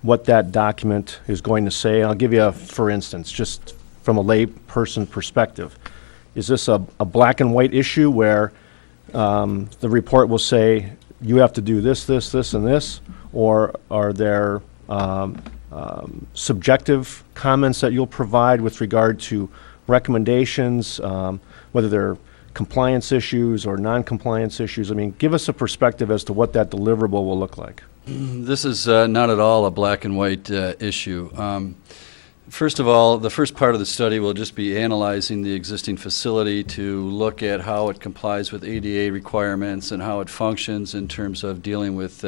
what that document is going to say? I'll give you for instance, just from a lay person perspective. Is this a black and white issue where the report will say you have to do this, this, this, and this, or are there subjective comments that you'll provide with regard to recommendations, whether they're compliance issues or non-compliance issues? I mean, give us a perspective as to what that deliverable will look like. This is not at all a black and white issue. First of all, the first part of the study will just be analyzing the existing facility to look at how it complies with ADA requirements and how it functions in terms of dealing with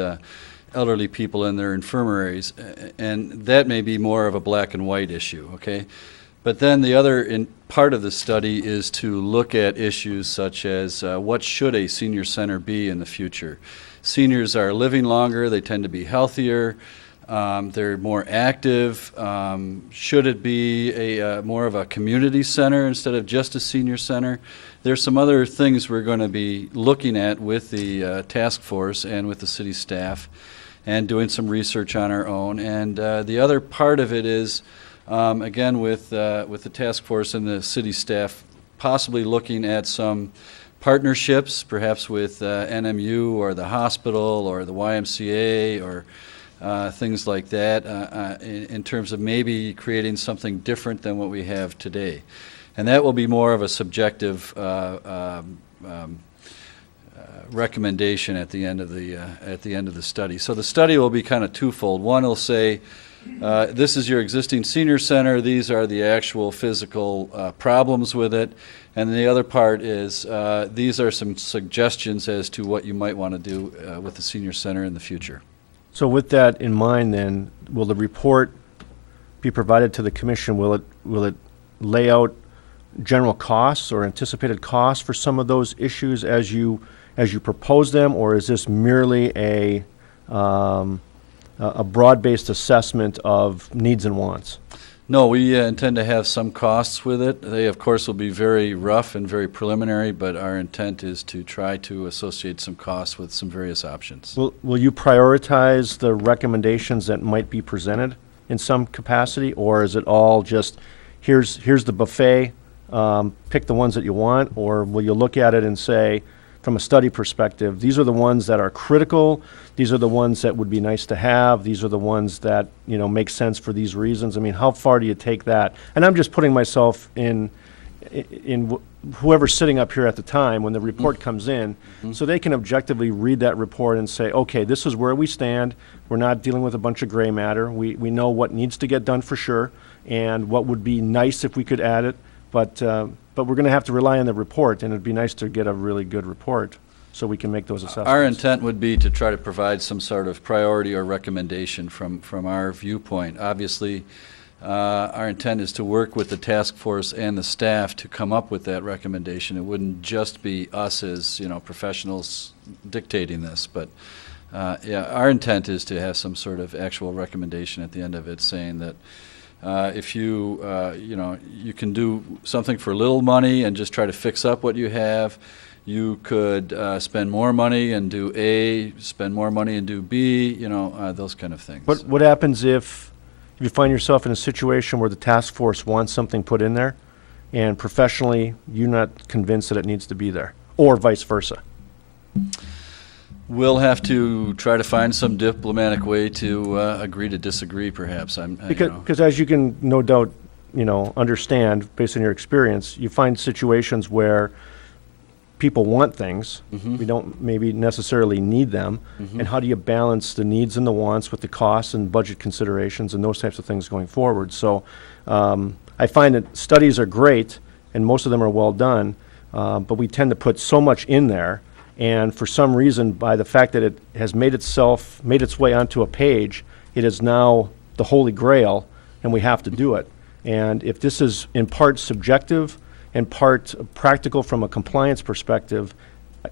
elderly people in their infirmaries. And that may be more of a black and white issue, okay? But then the other part of the study is to look at issues such as what should a senior center be in the future. Seniors are living longer, they tend to be healthier, they're more active. Should it be a more of a community center instead of just a senior center? There's some other things we're going to be looking at with the task force and with the city staff and doing some research on our own. And the other part of it is, again, with the task force and the city staff, possibly looking at some partnerships, perhaps with NMU or the hospital or the YMCA or things like that, in terms of maybe creating something different than what we have today. And that will be more of a subjective recommendation at the end of the study. So the study will be kind of twofold. One will say, this is your existing senior center. These are the actual physical problems with it. And the other part is, these are some suggestions as to what you might want to do with the senior center in the future. So with that in mind then, will the report be provided to the commission? Will it lay out general costs or anticipated costs for some of those issues as you propose them, or is this merely a broad-based assessment of needs and wants? No, we intend to have some costs with it. They, of course, will be very rough and very preliminary, but our intent is to try to associate some costs with some various options. Will you prioritize the recommendations that might be presented in some capacity, or is it all just, here's the buffet, pick the ones that you want, or will you look at it and say, from a study perspective, these are the ones that are critical, these are the ones that would be nice to have, these are the ones that, you know, make sense for these reasons? I mean, how far do you take that? And I'm just putting myself in whoever's sitting up here at the time when the report comes in, so they can objectively read that report and say, okay, this is where we stand. We're not dealing with a bunch of gray matter. We know what needs to get done for sure, and what would be nice if we could add it, but we're going to have to rely on the report, and it'd be nice to get a really good report so we can make those assessments. Our intent would be to try to provide some sort of priority or recommendation from our viewpoint. Obviously, our intent is to work with the task force and the staff to come up with that recommendation. It wouldn't just be us as, you know, professionals dictating this, but yeah, our intent is to have some sort of actual recommendation at the end of it saying that if you, you know, you can do something for little money and just try to fix up what you have. You could spend more money and do A, spend more money and do B, you know, those kind of things. But what happens if you find yourself in a situation where the task force wants something put in there and professionally you're not convinced that it needs to be there, or vice versa? We'll have to try to find some diplomatic way to agree to disagree, perhaps. Because as you can no doubt, you know, understand based on your experience, you find situations where people want things. We don't maybe necessarily need them. And how do you balance the needs and the wants with the costs and budget considerations and those types of things going forward? So I find that studies are great and most of them are well done, but we tend to put so much in there, and for some reason, by the fact that it has made its way onto a page, it is now the holy grail and we have to do it. And if this is in part subjective and part practical from a compliance perspective,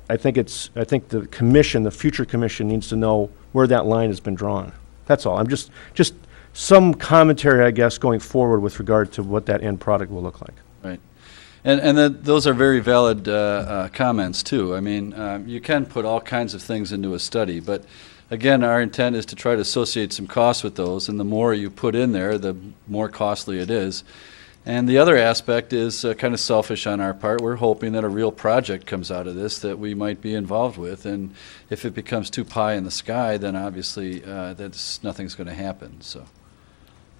I think the commission, the future commission, needs to know where that line has been drawn. That's all. I'm just some commentary, I guess, going forward with regard to what that end product will look like. Right. And those are very valid comments, too. I mean, you can put all kinds of things into a study, but again, our intent is to try to associate some costs with those, and the more you put in there, the more costly it is. And the other aspect is kind of selfish on our part. We're hoping that a real project comes out of this that we might be involved with, and if it becomes too pie in the sky, then obviously nothing's going to happen. So,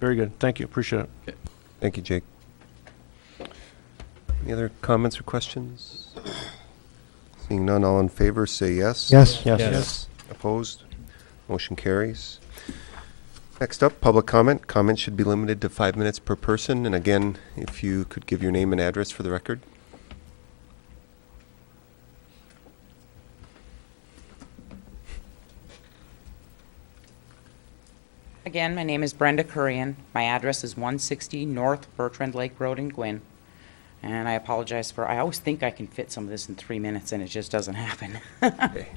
very good. Thank you. Appreciate it. Okay. Thank you, Jake. Any other comments or questions? Seeing none, all in favor, say yes. Yes. Yes. Opposed? Motion carries. Next up, public comment. Comments should be limited to 5 minutes per person. And again, if you could give your name and address for the record. Again, my name is Brenda Currian. My address is 160 North Bertrand Lake Road in Gwyn. And I apologize for, I always think I can fit some of this in 3 minutes, and it just doesn't happen. Okay.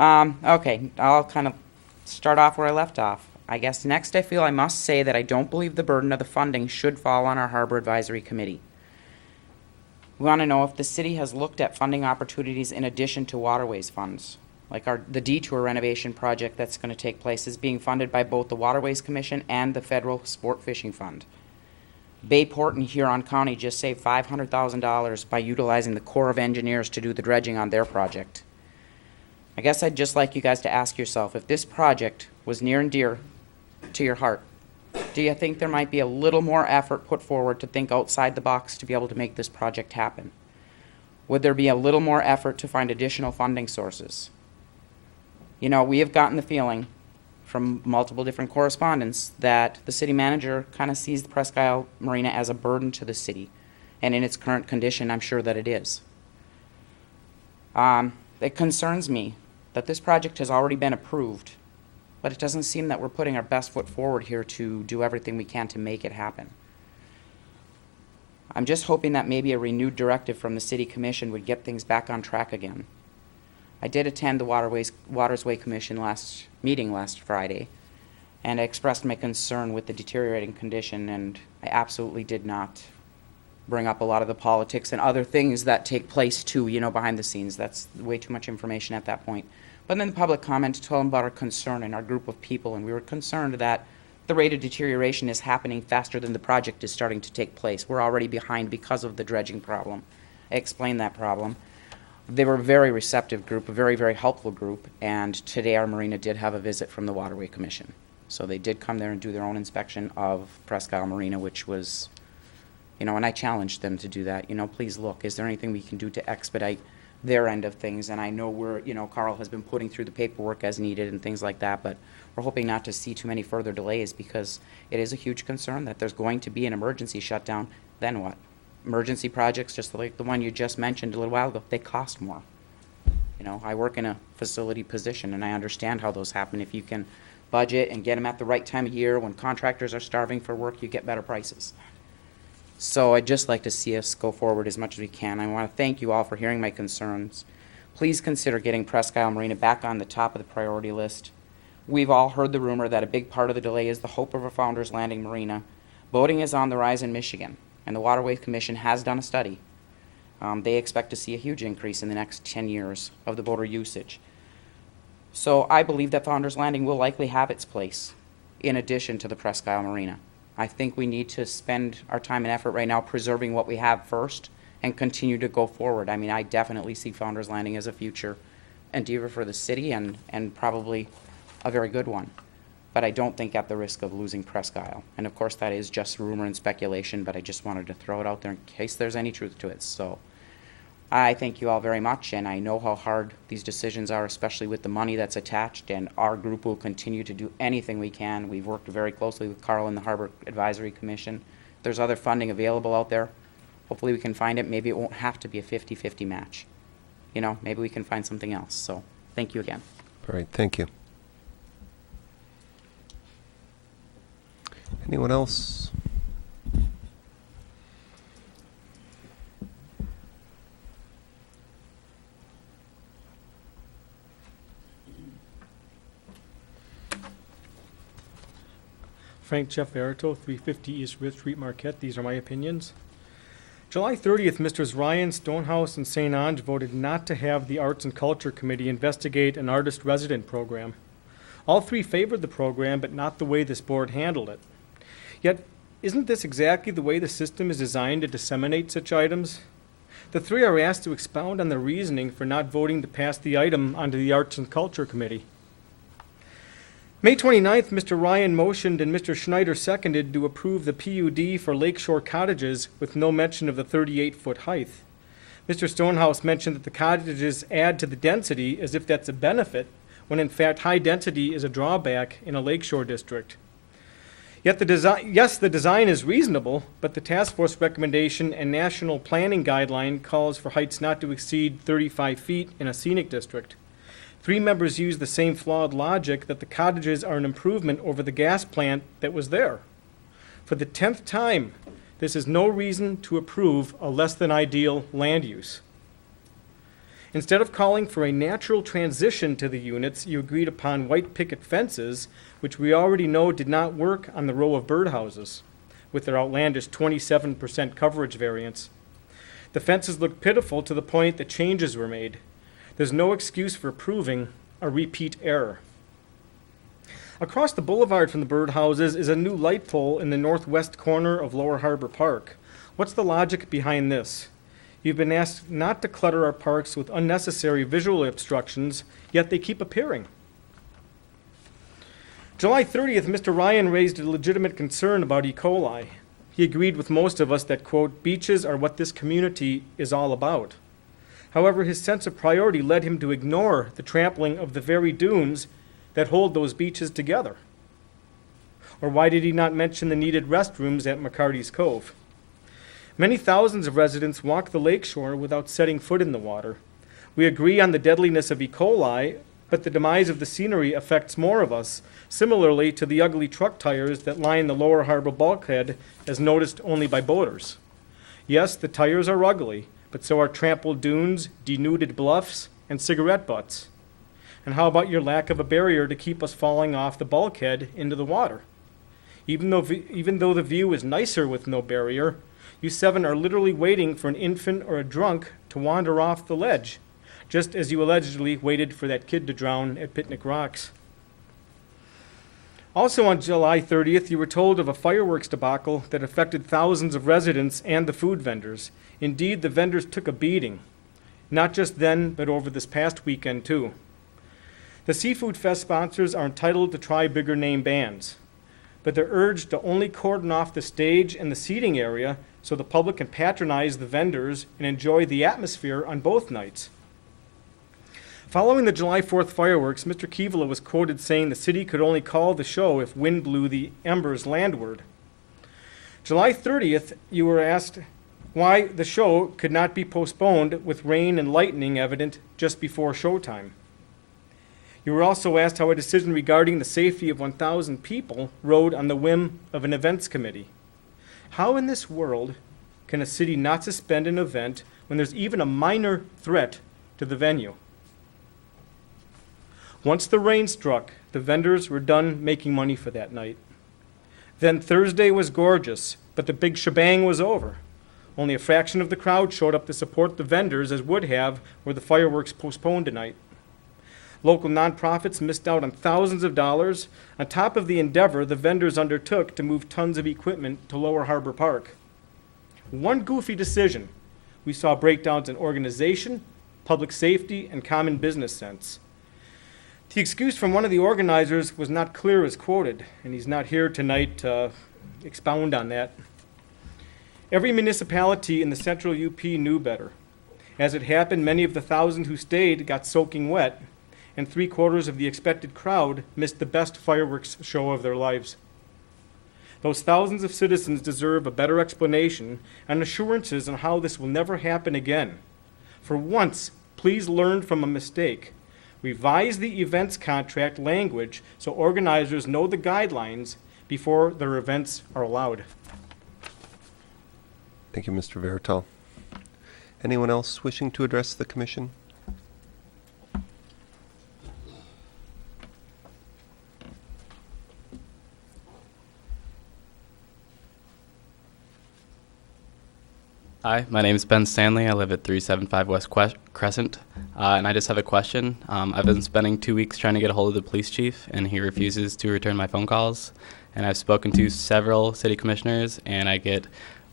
Okay, I'll kind of start off where I left off. I guess next I feel I must say that I don't believe the burden of the funding should fall on our Harbor Advisory Committee. We want to know if the city has looked at funding opportunities in addition to waterways funds. Like the detour renovation project that's going to take place is being funded by both the Waterways Commission and the Federal Sport Fishing Fund. Bayport and Huron County just saved $500,000 by utilizing the Corps of Engineers to do the dredging on their project. I guess I'd just like you guys to ask yourself, if this project was near and dear to your heart, do you think there might be a little more effort put forward to think outside the box to be able to make this project happen? Would there be a little more effort to find additional funding sources? You know, we have gotten the feeling from multiple different correspondents that the city manager kind of sees the Presque Isle Marina as a burden to the city. And in its current condition, I'm sure that it is. It concerns me that this project has already been approved, but it doesn't seem that we're putting our best foot forward here to do everything we can to make it happen. I'm just hoping that maybe a renewed directive from the City Commission would get things back on track again. I did attend the Watersway Commission meeting last Friday, and I expressed my concern with the deteriorating condition, and I absolutely did not bring up a lot of the politics and other things that take place too, you know, behind the scenes. That's way too much information at that point. But then the public comment told them about our concern and our group of people, and we were concerned that the rate of deterioration is happening faster than the project is starting to take place. We're already behind because of the dredging problem. I explained that problem. They were a very receptive group, a very, very helpful group, and today our marina did have a visit from the Waterway Commission. So they did come there and do their own inspection of Presque Isle Marina, which was, you know, and I challenged them to do that. You know, please look, is there anything we can do to expedite their end of things? And I know Carl has been putting through the paperwork as needed and things like that, but we're hoping not to see too many further delays because it is a huge concern that there's going to be an emergency shutdown. Then what? Emergency projects, just like the one you just mentioned a little while ago, they cost more. You know, I work in a facility position and I understand how those happen. If you can budget and get them at the right time of year when contractors are starving for work, you get better prices. So I'd just like to see us go forward as much as we can. I want to thank you all for hearing my concerns. Please consider getting Presque Isle Marina back on the top of the priority list. We've all heard the rumor that a big part of the delay is the hope of a Founders Landing Marina. Boating is on the rise in Michigan, and the Waterways Commission has done a study. They expect to see a huge increase in the next 10 years of the boater usage. So I believe that Founders Landing will likely have its place in addition to the Presque Isle Marina. I think we need to spend our time and effort right now preserving what we have first and continue to go forward. I mean, I definitely see Founders Landing as a future endeavor for the city and probably a very good one. But I don't think at the risk of losing Presque Isle. And of course that is just rumor and speculation, but I just wanted to throw it out there in case there's any truth to it. So I thank you all very much, and I know how hard these decisions are, especially with the money that's attached, and our group will continue to do anything we can. We've worked very closely with Carl and the Harbor Advisory Commission. There's other funding available out there. Hopefully we can find it. Maybe it won't have to be a 50-50 match. You know, maybe we can find something else. So thank you again. All right, thank you. Anyone else? Frank Jeff Verito, 350 East Ridge Street, Marquette. These are my opinions. July 30th, Mr. Ryan, Stonehouse, and St. Ange voted not to have the Arts and Culture Committee investigate an artist-resident program. All three favored the program, but not the way this board handled it. Yet, isn't this exactly the way the system is designed to disseminate such items? The three are asked to expound on their reasoning for not voting to pass the item onto the Arts and Culture Committee. May 29th, Mr. Ryan motioned and Mr. Schneider seconded to approve the PUD for Lakeshore cottages with no mention of the 38-foot height. Mr. Stonehouse mentioned that the cottages add to the density as if that's a benefit, when in fact high density is a drawback in a lakeshore district. Yet the design is reasonable, but the task force recommendation and national planning guideline calls for heights not to exceed 35 feet in a scenic district. Three members use the same flawed logic that the cottages are an improvement over the gas plant that was there. For the 10th time, this is no reason to approve a less than ideal land use. Instead of calling for a natural transition to the units, you agreed upon white picket fences, which we already know did not work on the row of birdhouses, with their outlandish 27% coverage variance. The fences looked pitiful to the point that changes were made. There's no excuse for approving a repeat error. Across the boulevard from the birdhouses is a new light pole in the northwest corner of Lower Harbor Park. What's the logic behind this? You've been asked not to clutter our parks with unnecessary visual obstructions, yet they keep appearing. July 30th, Mr. Ryan raised a legitimate concern about E. coli. He agreed with most of us that, quote, beaches are what this community is all about. However, his sense of priority led him to ignore the trampling of the very dunes that hold those beaches together. Or why did he not mention the needed restrooms at McCarty's Cove? Many thousands of residents walk the lakeshore without setting foot in the water. We agree on the deadliness of E. coli, but the demise of the scenery affects more of us, similarly to the ugly truck tires that line the Lower Harbor bulkhead as noticed only by boaters. Yes, the tires are ugly, but so are trampled dunes, denuded bluffs, and cigarette butts. And how about your lack of a barrier to keep us falling off the bulkhead into the water? Even though the view is nicer with no barrier, you seven are literally waiting for an infant or a drunk to wander off the ledge, just as you allegedly waited for that kid to drown at Picnic Rocks. Also on July 30th, you were told of a fireworks debacle that affected thousands of residents and the food vendors. Indeed, the vendors took a beating, not just then, but over this past weekend too. The Seafood Fest sponsors are entitled to try bigger name bands, but they're urged to only cordon off the stage and the seating area so the public can patronize the vendors and enjoy the atmosphere on both nights. Following the July 4th fireworks, Mr. Keevala was quoted saying the city could only call the show if wind blew the embers landward. July 30th, you were asked why the show could not be postponed with rain and lightning evident just before showtime. You were also asked how a decision regarding the safety of 1,000 people rode on the whim of an events committee. How in this world can a city not suspend an event when there's even a minor threat to the venue? Once the rain struck, the vendors were done making money for that night. Then Thursday was gorgeous, but the big shebang was over. Only a fraction of the crowd showed up to support the vendors as would have were the fireworks postponed tonight. Local nonprofits missed out on thousands of dollars on top of the endeavor the vendors undertook to move tons of equipment to Lower Harbor Park. One goofy decision, we saw breakdowns in organization, public safety, and common business sense. The excuse from one of the organizers was not clear as quoted, and he's not here tonight to expound on that. Every municipality in the central UP knew better. As it happened, many of the 1,000 who stayed got soaking wet, and 3/4 of the expected crowd missed the best fireworks show of their lives. Those thousands of citizens deserve a better explanation and assurances on how this will never happen again. For once, please learn from a mistake. Revise the events contract language so organizers know the guidelines before their events are allowed. Thank you, Mr. Verital. Anyone else wishing to address the commission? Hi, my name is Ben Stanley. I live at 375 West Crescent, and I just have a question. I've been spending 2 weeks trying to get a hold of the police chief, and he refuses to return my phone calls. And I've spoken to several city commissioners, and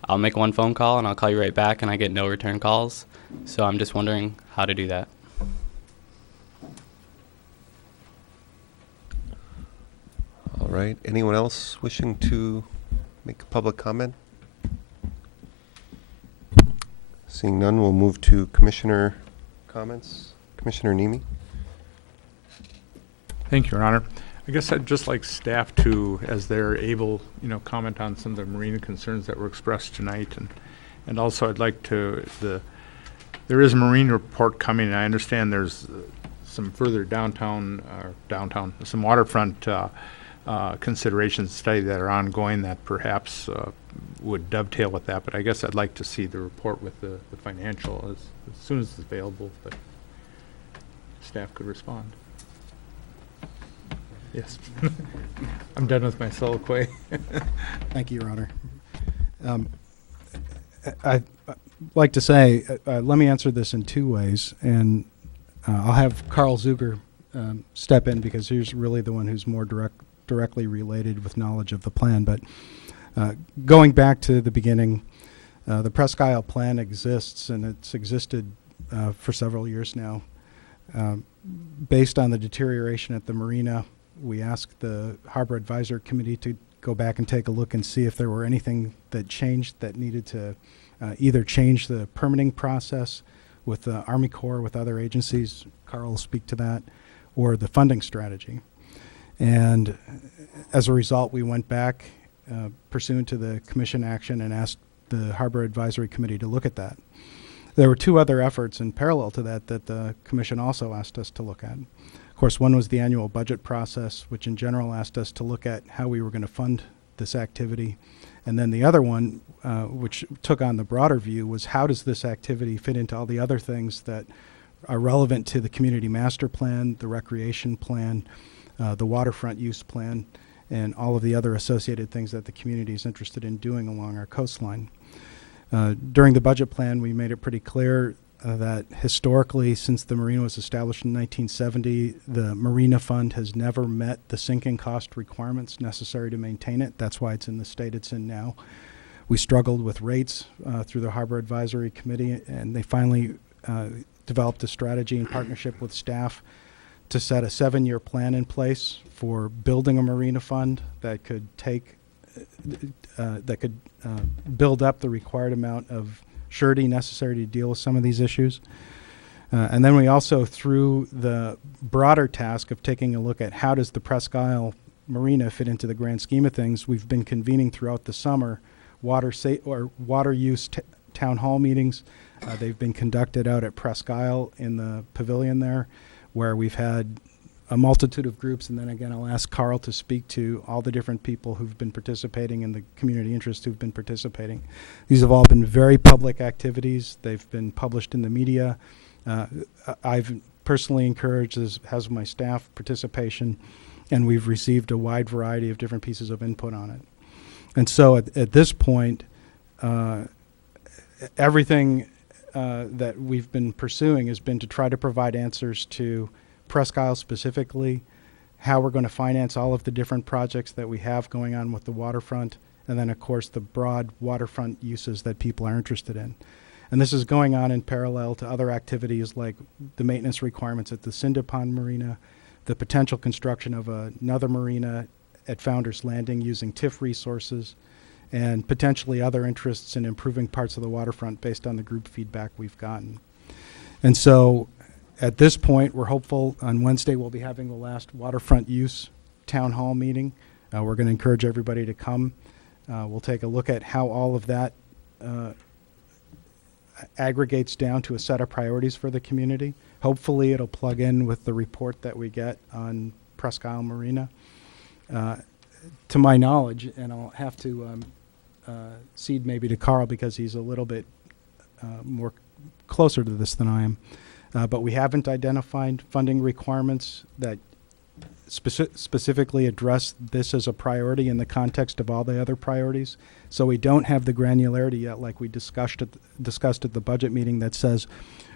I'll make one phone call, and I'll call you right back, and I get no return calls. So I'm just wondering how to do that. All right. Anyone else wishing to make a public comment? Seeing none, we'll move to commissioner comments. Commissioner Nemi. Thank you, Your Honor. I guess I'd just like staff to, as they're able, comment on some of the marina concerns that were expressed tonight. And also I'd like to, there is a marine report coming, and I understand there's some further some waterfront considerations study that are ongoing that perhaps would dovetail with that, but I guess I'd like to see the report with the financial as soon as it's available, but staff could respond. Yes. I'm done with my soliloquy. Thank you, Your Honor. I'd like to say, let me answer this in two ways, and I'll have Carl Zuger step in because he's really the one who's more directly related with knowledge of the plan. But going back to the beginning, the Presque Isle plan exists, and it's existed for several years now. Based on the deterioration at the marina, we asked the Harbor Advisory Committee to go back and take a look and see if there were anything that changed that needed to either change the permitting process with the Army Corps, with other agencies, Carl will speak to that, or the funding strategy. And as a result, we went back pursuant to the commission action and asked the Harbor Advisory Committee to look at that. There were two other efforts in parallel to that that the commission also asked us to look at. Of course, one was the annual budget process, which in general asked us to look at how we were going to fund this activity. And then the other one, which took on the broader view, was how does this activity fit into all the other things that are relevant to the community master plan, the recreation plan, the waterfront use plan, and all of the other associated things that the community is interested in doing along our coastline. During the budget plan, we made it pretty clear that historically, since the marina was established in 1970, the Marina Fund has never met the sinking cost requirements necessary to maintain it. That's why it's in the state it's in now. We struggled with rates through the Harbor Advisory Committee, and they finally developed a strategy in partnership with staff to set a 7-year plan in place for building a marina fund that could take build up the required amount of surety necessary to deal with some of these issues. And then we also, through the broader task of taking a look at how does the Presque Isle Marina fit into the grand scheme of things, we've been convening throughout the summer water use town hall meetings. They've been conducted out at Presque Isle in the pavilion there, where we've had a multitude of groups, and then again I'll ask Carl to speak to all the different people who've been participating and the community interest who've been participating. These have all been very public activities. They've been published in the media. I've personally encouraged, as has my staff, participation, and we've received a wide variety of different pieces of input on it. And so at this point, everything that we've been pursuing has been to try to provide answers to Presque Isle specifically, how we're going to finance all of the different projects that we have going on with the waterfront, and then of course the broad waterfront uses that people are interested in. And this is going on in parallel to other activities like the maintenance requirements at the Cinda Pond Marina, the potential construction of another marina at Founders Landing using TIF resources, and potentially other interests in improving parts of the waterfront based on the group feedback we've gotten. And so at this point, we're hopeful on Wednesday we'll be having the last waterfront use town hall meeting. We're going to encourage everybody to come. We'll take a look at how all of that aggregates down to a set of priorities for the community. Hopefully it'll plug in with the report that we get on Presque Isle Marina. To my knowledge, and I'll have to cede maybe to Carl because he's a little bit more closer to this than I am, but we haven't identified funding requirements that specifically address this as a priority in the context of all the other priorities. So we don't have the granularity yet, like we discussed at the budget meeting, that says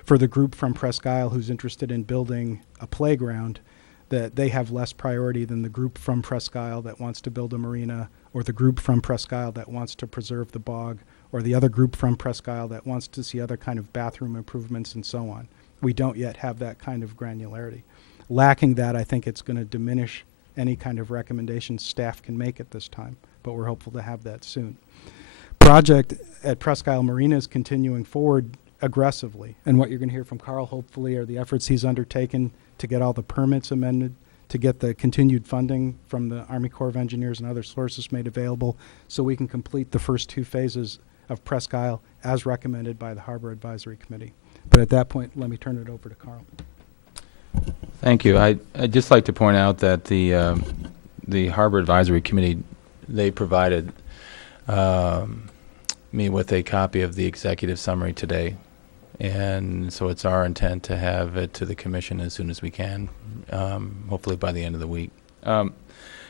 for the group from Presque Isle who's interested in building a playground, that they have less priority than the group from Presque Isle that wants to build a marina, or the group from Presque Isle that wants to preserve the bog, or the other group from Presque Isle that wants to see other kind of bathroom improvements and so on. We don't yet have that kind of granularity. Lacking that, I think it's going to diminish any kind of recommendations staff can make at this time, but we're hopeful to have that soon. Project at Presque Isle Marina is continuing forward aggressively, and what you're going to hear from Carl hopefully are the efforts he's undertaken to get all the permits amended, to get the continued funding from the Army Corps of Engineers and other sources made available so we can complete the first 2 phases of Presque Isle as recommended by the Harbor Advisory Committee. But at that point, let me turn it over to Carl. Thank you. I'd just like to point out that the Harbor Advisory Committee, they provided me with a copy of the executive summary today. And so it's our intent to have it to the commission as soon as we can, hopefully by the end of the week.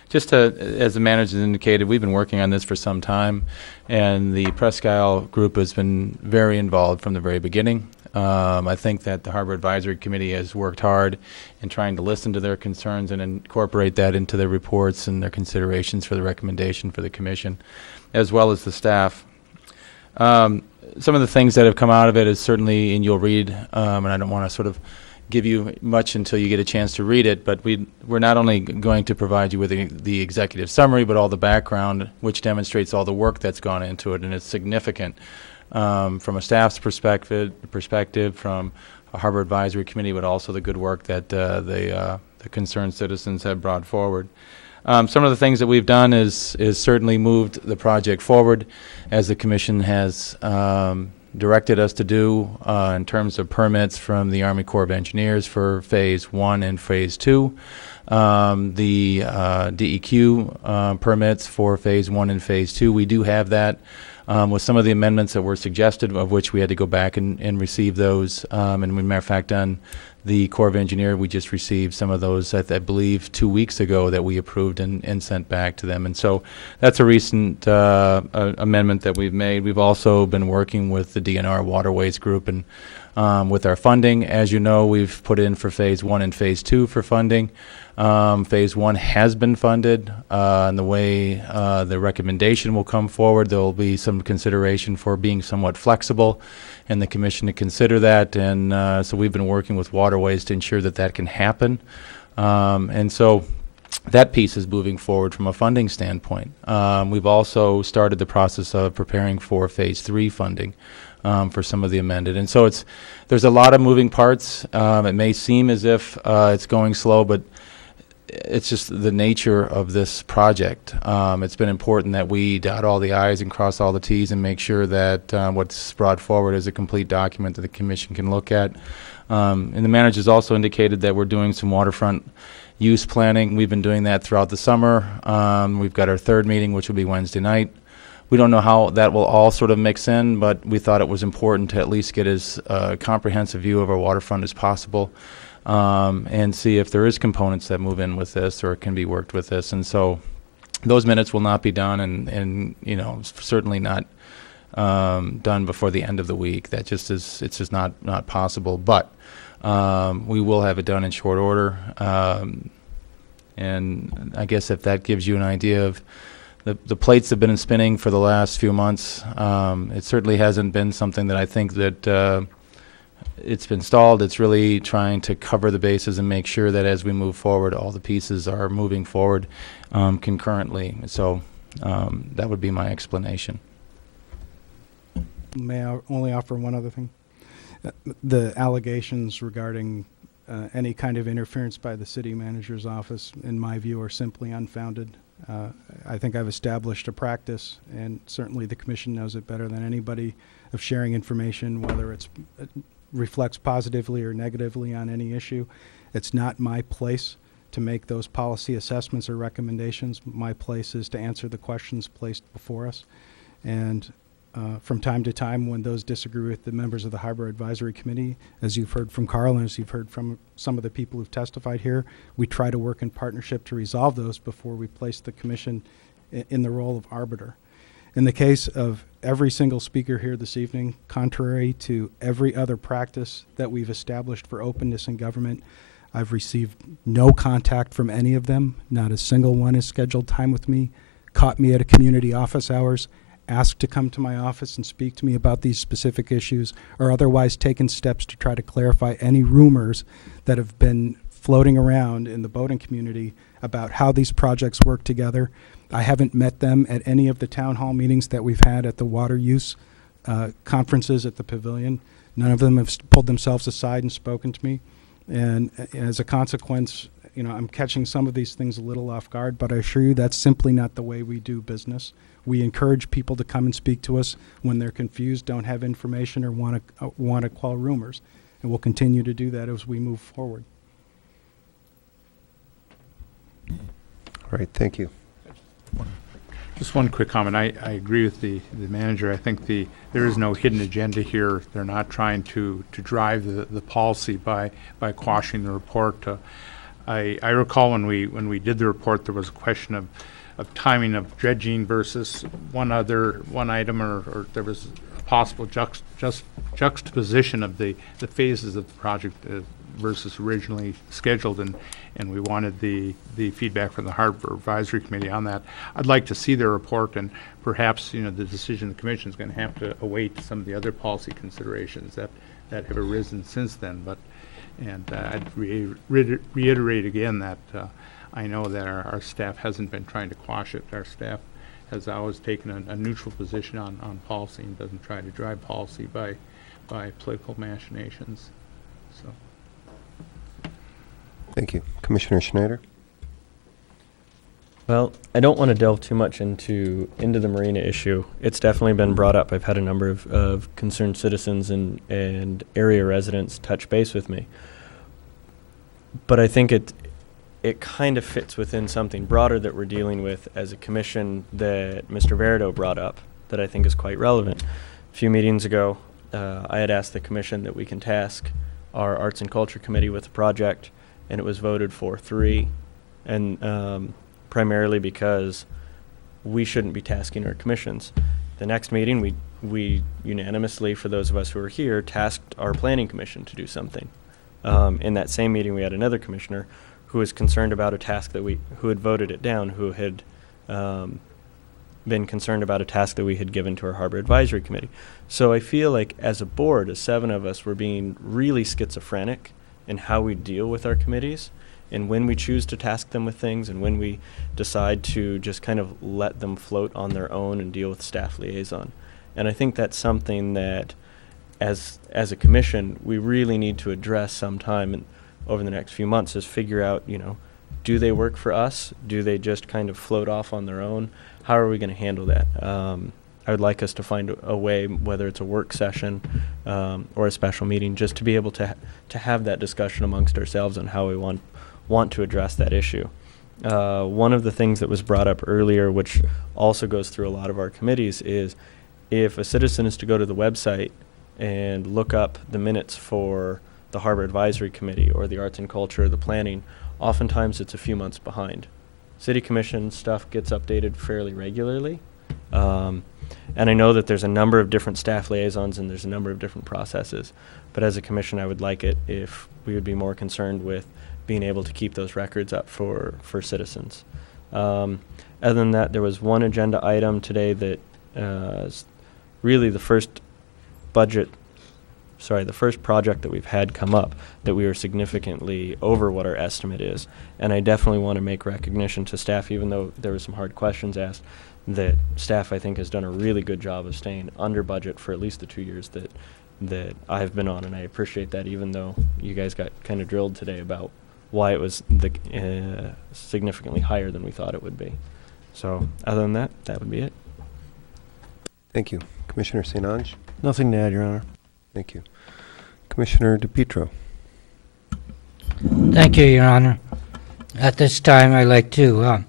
Just as the manager indicated, we've been working on this for some time, and the Presque Isle group has been very involved from the very beginning. I think that the Harbor Advisory Committee has worked hard in trying to listen to their concerns and incorporate that into their reports and their considerations for the recommendation for the commission, as well as the staff. Some of the things that have come out of it is certainly, and you'll read, and I don't want to sort of give you much until you get a chance to read it, but we're not only going to provide you with the executive summary, but all the background, which demonstrates all the work that's gone into it, and it's significant from a staff's perspective, from a Harbor Advisory Committee, but also the good work that the concerned citizens have brought forward. Some of the things that we've done is certainly moved the project forward, as the Commission has directed us to do in terms of permits from the Army Corps of Engineers for Phase 1 and Phase 2. The DEQ permits for Phase 1 and Phase 2, we do have that with some of the amendments that were suggested, of which we had to go back and receive those. And we, matter of fact, on the Corps of Engineers, we just received some of those, I believe, 2 weeks ago that we approved and sent back to them. And so that's a recent amendment that we've made. We've also been working with the DNR Waterways Group and with our funding. As you know, we've put in for Phase 1 and Phase 2 for funding. Phase 1 has been funded, and the way the recommendation will come forward, there will be some consideration for being somewhat flexible, and the Commission to consider that. And so we've been working with Waterways to ensure that that can happen. And so that piece is moving forward from a funding standpoint. We've also started the process of preparing for Phase 3 funding for some of the amended. And so there's a lot of moving parts. It may seem as if it's going slow, but it's just the nature of this project. It's been important that we dot all the I's and cross all the T's and make sure that what's brought forward is a complete document that the Commission can look at. And the manager's also indicated that we're doing some waterfront use planning. We've been doing that throughout the summer. We've got our third meeting, which will be Wednesday night. We don't know how that will all sort of mix in, but we thought it was important to at least get as comprehensive view of our waterfront as possible. And see if there is components that move in with this or can be worked with this. And so those minutes will not be done and you know, certainly not done before the end of the week. That just is, it's just not possible. But we will have it done in short order. And I guess if that gives you an idea of the plates have been spinning for the last few months. It certainly hasn't been something that I think that it's been stalled. It's really trying to cover the bases and make sure that as we move forward, all the pieces are moving forward concurrently. So that would be my explanation. May I only offer one other thing? The allegations regarding any kind of interference by the city manager's office, in my view, are simply unfounded. I think I've established a practice, and certainly the Commission knows it better than anybody, of sharing information, whether it's reflects positively or negatively on any issue. It's not my place to make those policy assessments or recommendations. My place is to answer the questions placed before us. And from time to time, when those disagree with the members of the Harbor Advisory Committee, as you've heard from Carl and as you've heard from some of the people who've testified here, we try to work in partnership to resolve those before we place the Commission in the role of arbiter. In the case of every single speaker here this evening, contrary to every other practice that we've established for openness in government, I've received no contact from any of them. Not a single one has scheduled time with me, caught me at a community office hours, asked to come to my office and speak to me about these specific issues, or otherwise taken steps to try to clarify any rumors that have been floating around in the boating community about how these projects work together. I haven't met them at any of the town hall meetings that we've had at the water use conferences at the pavilion. None of them have pulled themselves aside and spoken to me. And as a consequence, you know, I'm catching some of these things a little off guard, but I assure you that's simply not the way we do business. We encourage people to come and speak to us when they're confused, don't have information, or want to quell rumors. And we'll continue to do that as we move forward. All right, thank you. Just one quick comment. I agree with the manager. I think there is no hidden agenda here. They're not trying to drive the policy by quashing the report. I recall when we did the report, there was a question of timing of dredging versus one item, or there was possible juxtaposition of the phases of the project versus originally scheduled, and we wanted the feedback from the Harbor Advisory Committee on that. I'd like to see their report, and perhaps, the decision of the commission is going to have to await some of the other policy considerations that have arisen since then. I'd reiterate again that I know that our staff hasn't been trying to quash it. Our staff has always taken a neutral position on policy and doesn't try to drive policy by political machinations. So. Thank you. Commissioner Schneider? Well, I don't want to delve too much into the marina issue. It's definitely been brought up. I've had a number of concerned citizens and area residents touch base with me. But I think it kind of fits within something broader that we're dealing with as a commission that Mr. Verito brought up that I think is quite relevant. A few meetings ago, I had asked the commission that we can task our Arts and Culture Committee with a project, and it was voted 4-3, and primarily because we shouldn't be tasking our commissions. The next meeting, we unanimously, for those of us who were here, tasked our planning commission to do something. In that same meeting, we had another commissioner who was concerned about a task who had voted it down, who had been concerned about a task that we had given to our Harbor Advisory Committee. So I feel like as a board, as 7 of us, we're being really schizophrenic in how we deal with our committees and when we choose to task them with things and when we decide to just kind of let them float on their own and deal with staff liaison. And I think that's something that as a commission, we really need to address sometime over the next few months, is figure out, do they work for us? Do they just kind of float off on their own? How are we going to handle that? I would like us to find a way, whether it's a work session or a special meeting, just to be able to have that discussion amongst ourselves on how we want to address that issue. One of the things that was brought up earlier, which also goes through a lot of our committees, is if a citizen is to go to the website and look up the minutes for the Harbor Advisory Committee or the Arts and Culture or the Planning, oftentimes it's a few months behind. City Commission stuff gets updated fairly regularly. And I know that there's a number of different staff liaisons and there's a number of different processes. But as a commission, I would like it if we would be more concerned with being able to keep those records up for citizens. Other than that, there was one agenda item today that is really the first project that we've had come up that we were significantly over what our estimate is. And I definitely want to make recognition to staff, even though there were some hard questions asked, that staff, I think, has done a really good job of staying under budget for at least the 2 years that I've been on, and I appreciate that, even though you guys got kind of drilled today about why it was significantly higher than we thought it would be. So other than that, that would be it. Thank you. Commissioner St. Ange? Nothing to add, Your Honor. Thank you. Commissioner DePietro? Thank you, Your Honor. At this time, I'd like to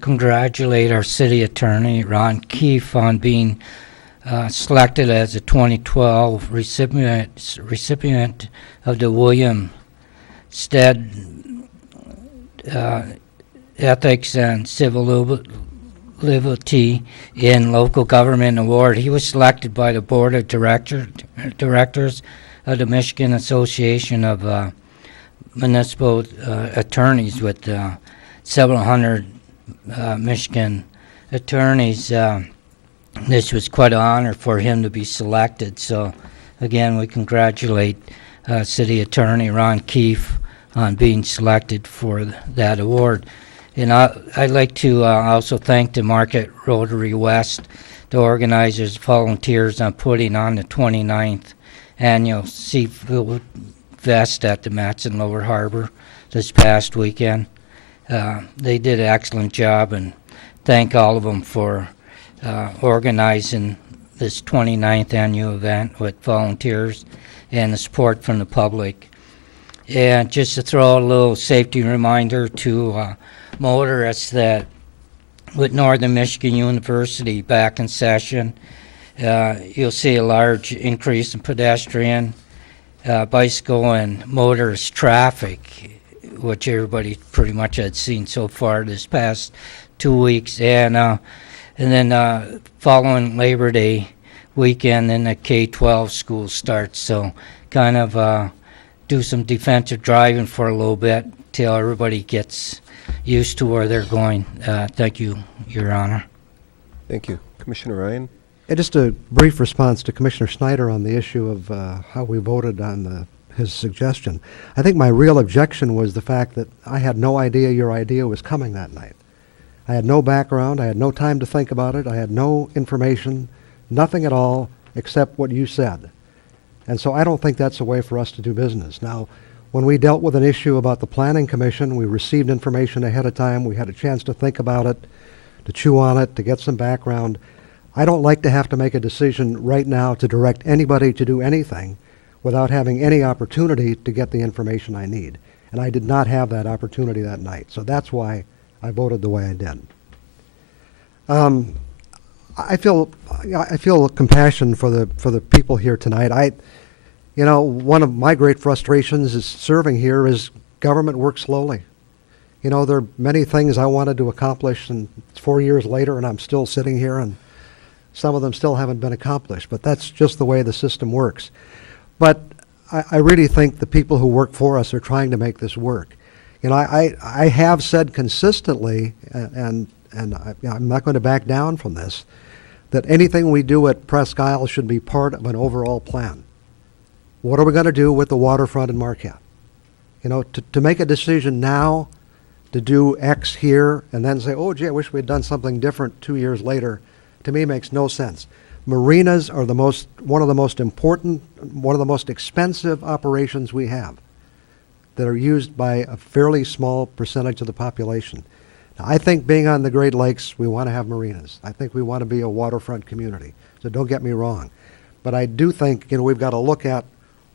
congratulate our city attorney, Ron Keefe, on being selected as a 2012 recipient of the William Stead Ethics and Civil Liberty in Local Government Award. He was selected by the Board of Directors of the Michigan Association of Municipal Attorneys, with several hundred Michigan attorneys. This was quite an honor for him to be selected. So again, we congratulate City Attorney Ron Keefe on being selected for that award. And I'd like to also thank the Market Rotary West, the organizers, volunteers on putting on the 29th annual Seafood Fest at the Matson Lower Harbor this past weekend. They did an excellent job, and thank all of them for organizing this 29th annual event with volunteers and the support from the public. And just to throw a little safety reminder to motorists that with Northern Michigan University back in session, you'll see a large increase in pedestrian, bicycle, and motorist traffic, which everybody pretty much had seen so far this past 2 weeks. And then following Labor Day, weekend and the K-12 school starts. So kind of do some defensive driving for a little bit till everybody gets used to where they're going. Thank you, Your Honor. Thank you. Commissioner Ryan? Just a brief response to Commissioner Snyder on the issue of how we voted on his suggestion. I think my real objection was the fact that I had no idea your idea was coming that night. I had no background. I had no time to think about it. I had no information, nothing at all except what you said. And so I don't think that's a way for us to do business. Now, when we dealt with an issue about the Planning Commission, we received information ahead of time. We had a chance to think about it, to chew on it, to get some background. I don't like to have to make a decision right now to direct anybody to do anything without having any opportunity to get the information I need. And I did not have that opportunity that night. So that's why I voted the way I did. I feel compassion for the people here tonight. One of my great frustrations is serving here is government works slowly. There are many things I wanted to accomplish, and it's 4 years later, and I'm still sitting here, and some of them still haven't been accomplished. But that's just the way the system works. But I really think the people who work for us are trying to make this work. I have said consistently, and I'm not going to back down from this, that anything we do at Presque Isle should be part of an overall plan. What are we going to do with the waterfront in Marquette? To make a decision now to do X here and then say, oh, gee, I wish we had done something different 2 years later, to me makes no sense. Marinas are one of the most important, one of the most expensive operations we have that are used by a fairly small percentage of the population. Now, I think being on the Great Lakes, we want to have marinas. I think we want to be a waterfront community. So don't get me wrong. But I do think, we've got to look at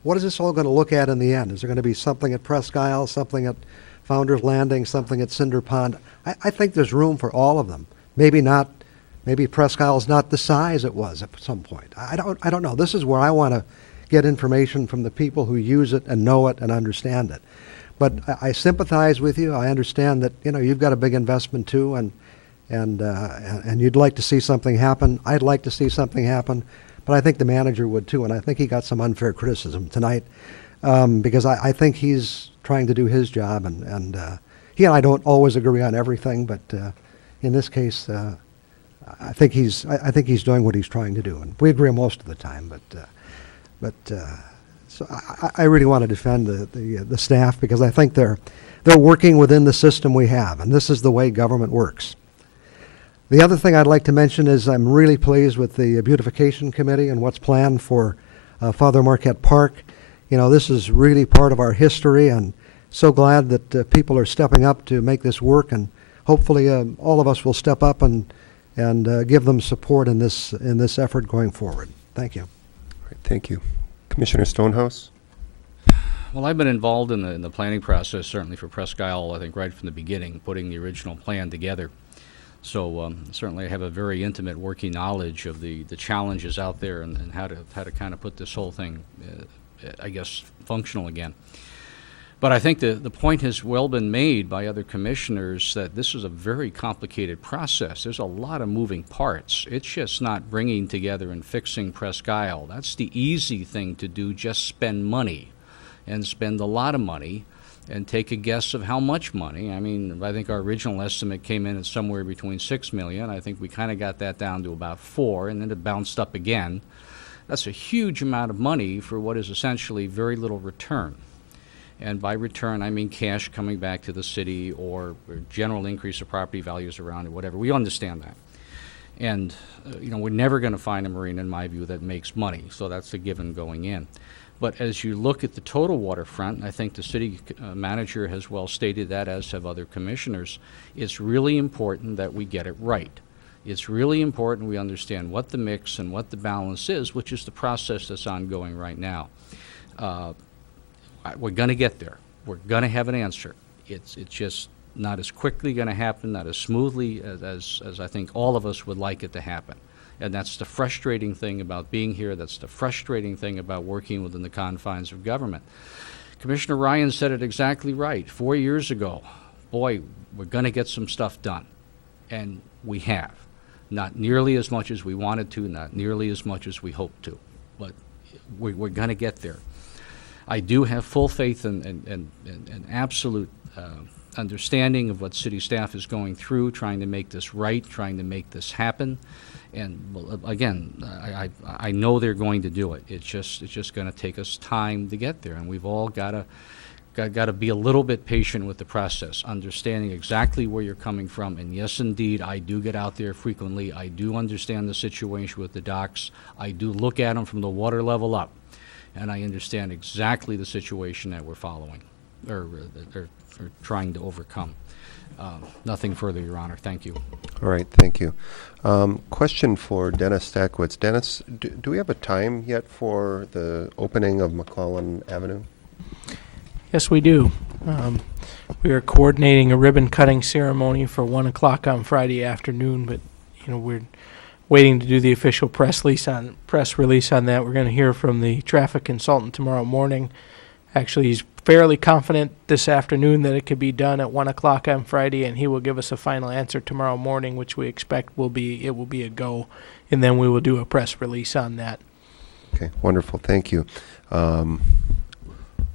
what is this all going to look at in the end? Is there going to be something at Presque Isle, something at Founder's Landing, something at Cinder Pond? I think there's room for all of them. Maybe not. Maybe Presque Isle is not the size it was at some point. I don't know. This is where I want to get information from the people who use it and know it and understand it. But I sympathize with you. I understand that you've got a big investment too, and you'd like to see something happen. I'd like to see something happen, but I think the manager would too. And I think he got some unfair criticism tonight because I think he's trying to do his job, and he and I don't always agree on everything, but in this case, I think he's doing what he's trying to do, and we agree most of the time. So I really want to defend the staff because I think they're working within the system we have, and this is the way government works. The other thing I'd like to mention is I'm really pleased with the beautification committee and what's planned for Father Marquette Park. This is really part of our history, and so glad that people are stepping up to make this work, and hopefully all of us will step up and give them support in this effort going forward. Thank you. All right, thank you. Commissioner Stonehouse? Well, I've been involved in the planning process, certainly for Presque Isle, I think right from the beginning, putting the original plan together. So certainly I have a very intimate working knowledge of the challenges out there and how to kind of put this whole thing, I guess, functional again. But I think the point has well been made by other commissioners that this is a very complicated process. There's a lot of moving parts. It's just not bringing together and fixing Presque Isle. That's the easy thing to do, just spend money and spend a lot of money and take a guess of how much money. I mean, I think our original estimate came in at somewhere between $6 million. I think we kind of got that down to about $4 million, and then it bounced up again. That's a huge amount of money for what is essentially very little return. And by return, I mean cash coming back to the city or general increase of property values around it, whatever. We understand that. And, we're never going to find a marina, in my view, that makes money. So that's a given going in. But as you look at the total waterfront, I think the city manager has well stated that, as have other commissioners, it's really important that we get it right. It's really important we understand what the mix and what the balance is, which is the process that's ongoing right now. We're going to get there. We're going to have an answer. It's just not as quickly going to happen, not as smoothly as I think all of us would like it to happen. And that's the frustrating thing about being here. That's the frustrating thing about working within the confines of government. Commissioner Ryan said it exactly right. 4 years ago, boy, we're going to get some stuff done. And we have. Not nearly as much as we wanted to, not nearly as much as we hoped to, but we're going to get there. I do have full faith and absolute understanding of what city staff is going through, trying to make this right, trying to make this happen. And well, again, I know they're going to do it. It's just going to take us time to get there, and we've all got to be a little bit patient with the process, understanding exactly where you're coming from. And yes, indeed, I do get out there frequently. I do understand the situation with the docks. I do look at them from the water level up, and I understand exactly the situation that we're following or trying to overcome. Nothing further, Your Honor. Thank you. All right, thank you. Question for Dennis Stackwitz. Dennis, do we have a time yet for the opening of McClellan Avenue? Yes, we do. We are coordinating a ribbon cutting ceremony for 1 o'clock on Friday afternoon, but we're waiting to do the official press release on that. We're going to hear from the traffic consultant tomorrow morning. Actually, he's fairly confident this afternoon that it could be done at 1 o'clock on Friday, and he will give us a final answer tomorrow morning, which we expect will be a go, and then we will do a press release on that. Okay, wonderful. Thank you.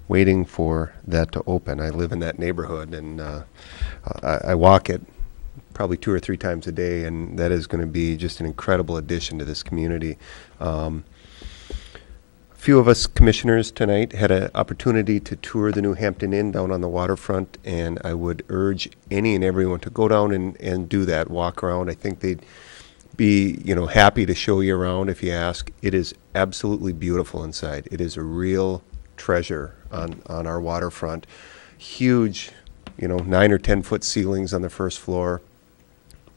Waiting for that to open. I live in that neighborhood, and I walk it probably 2 or 3 times a day, and that is going to be just an incredible addition to this community. Few of us commissioners tonight had an opportunity to tour the New Hampton Inn down on the waterfront, and I would urge any and everyone to go down and do that, walk around. I think they'd be happy to show you around if you ask. It is absolutely beautiful inside. It is a real treasure on our waterfront. Huge, 9 or 10 foot ceilings on the first floor,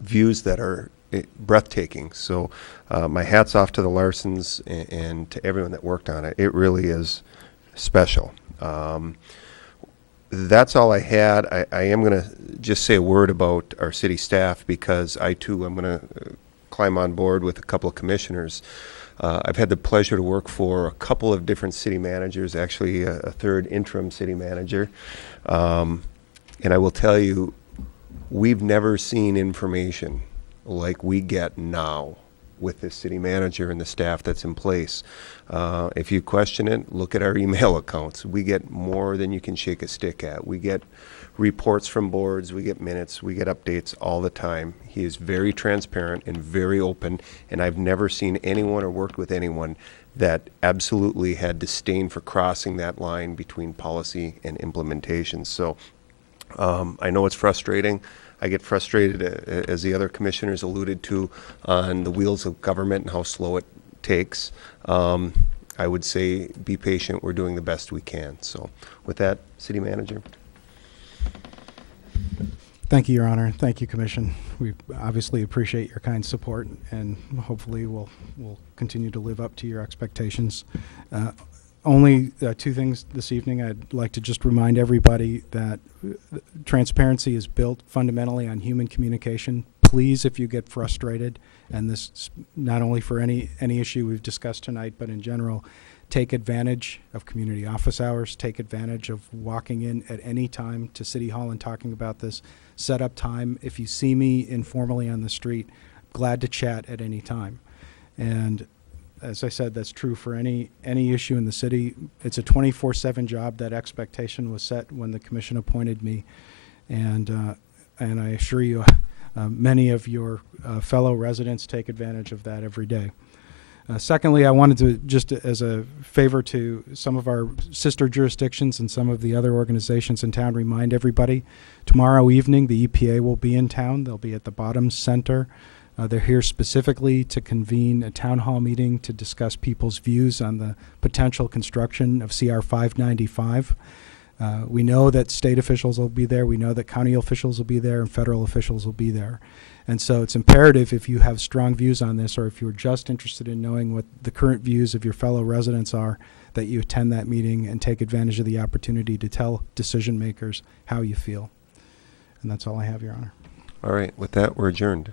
views that are breathtaking. So my hat's off to the Larsons and to everyone that worked on it. It really is special. That's all I had. I am going to just say a word about our city staff, because I too am going to climb on board with a couple of commissioners. I've had the pleasure to work for a couple of different city managers, actually a third interim city manager. And I will tell you, we've never seen information like we get now with this city manager and the staff that's in place. If you question it, look at our email accounts. We get more than you can shake a stick at. We get reports from boards, we get minutes, we get updates all the time. He is very transparent and very open, and I've never seen anyone or worked with anyone that absolutely had disdain for crossing that line between policy and implementation. So I know it's frustrating. I get frustrated, as the other commissioners alluded to, on the wheels of government and how slow it takes. I would say be patient. We're doing the best we can. So with that, City Manager. Thank you, Your Honor. Thank you, Commission. We obviously appreciate your kind support, and hopefully we'll continue to live up to your expectations. Only 2 things this evening. I'd like to just remind everybody that transparency is built fundamentally on human communication. Please, if you get frustrated, and this is not only for any issue we've discussed tonight, but in general, take advantage of community office hours, take advantage of walking in at any time to City Hall and talking about this. Set up time. If you see me informally on the street, glad to chat at any time. And as I said, that's true for any issue in the city. It's a 24/7 job. That expectation was set when the commission appointed me, and I assure you, many of your fellow residents take advantage of that every day. Secondly, I wanted to, just as a favor to some of our sister jurisdictions and some of the other organizations in town, remind everybody, tomorrow evening the EPA will be in town. They'll be at the Bottoms Center. They're here specifically to convene a town hall meeting to discuss people's views on the potential construction of CR 595. We know that state officials will be there. We know that county officials will be there, and federal officials will be there. And so it's imperative, if you have strong views on this, or if you're just interested in knowing what the current views of your fellow residents are, that you attend that meeting and take advantage of the opportunity to tell decision makers how you feel. And that's all I have, Your Honor. All right. With that, we're adjourned.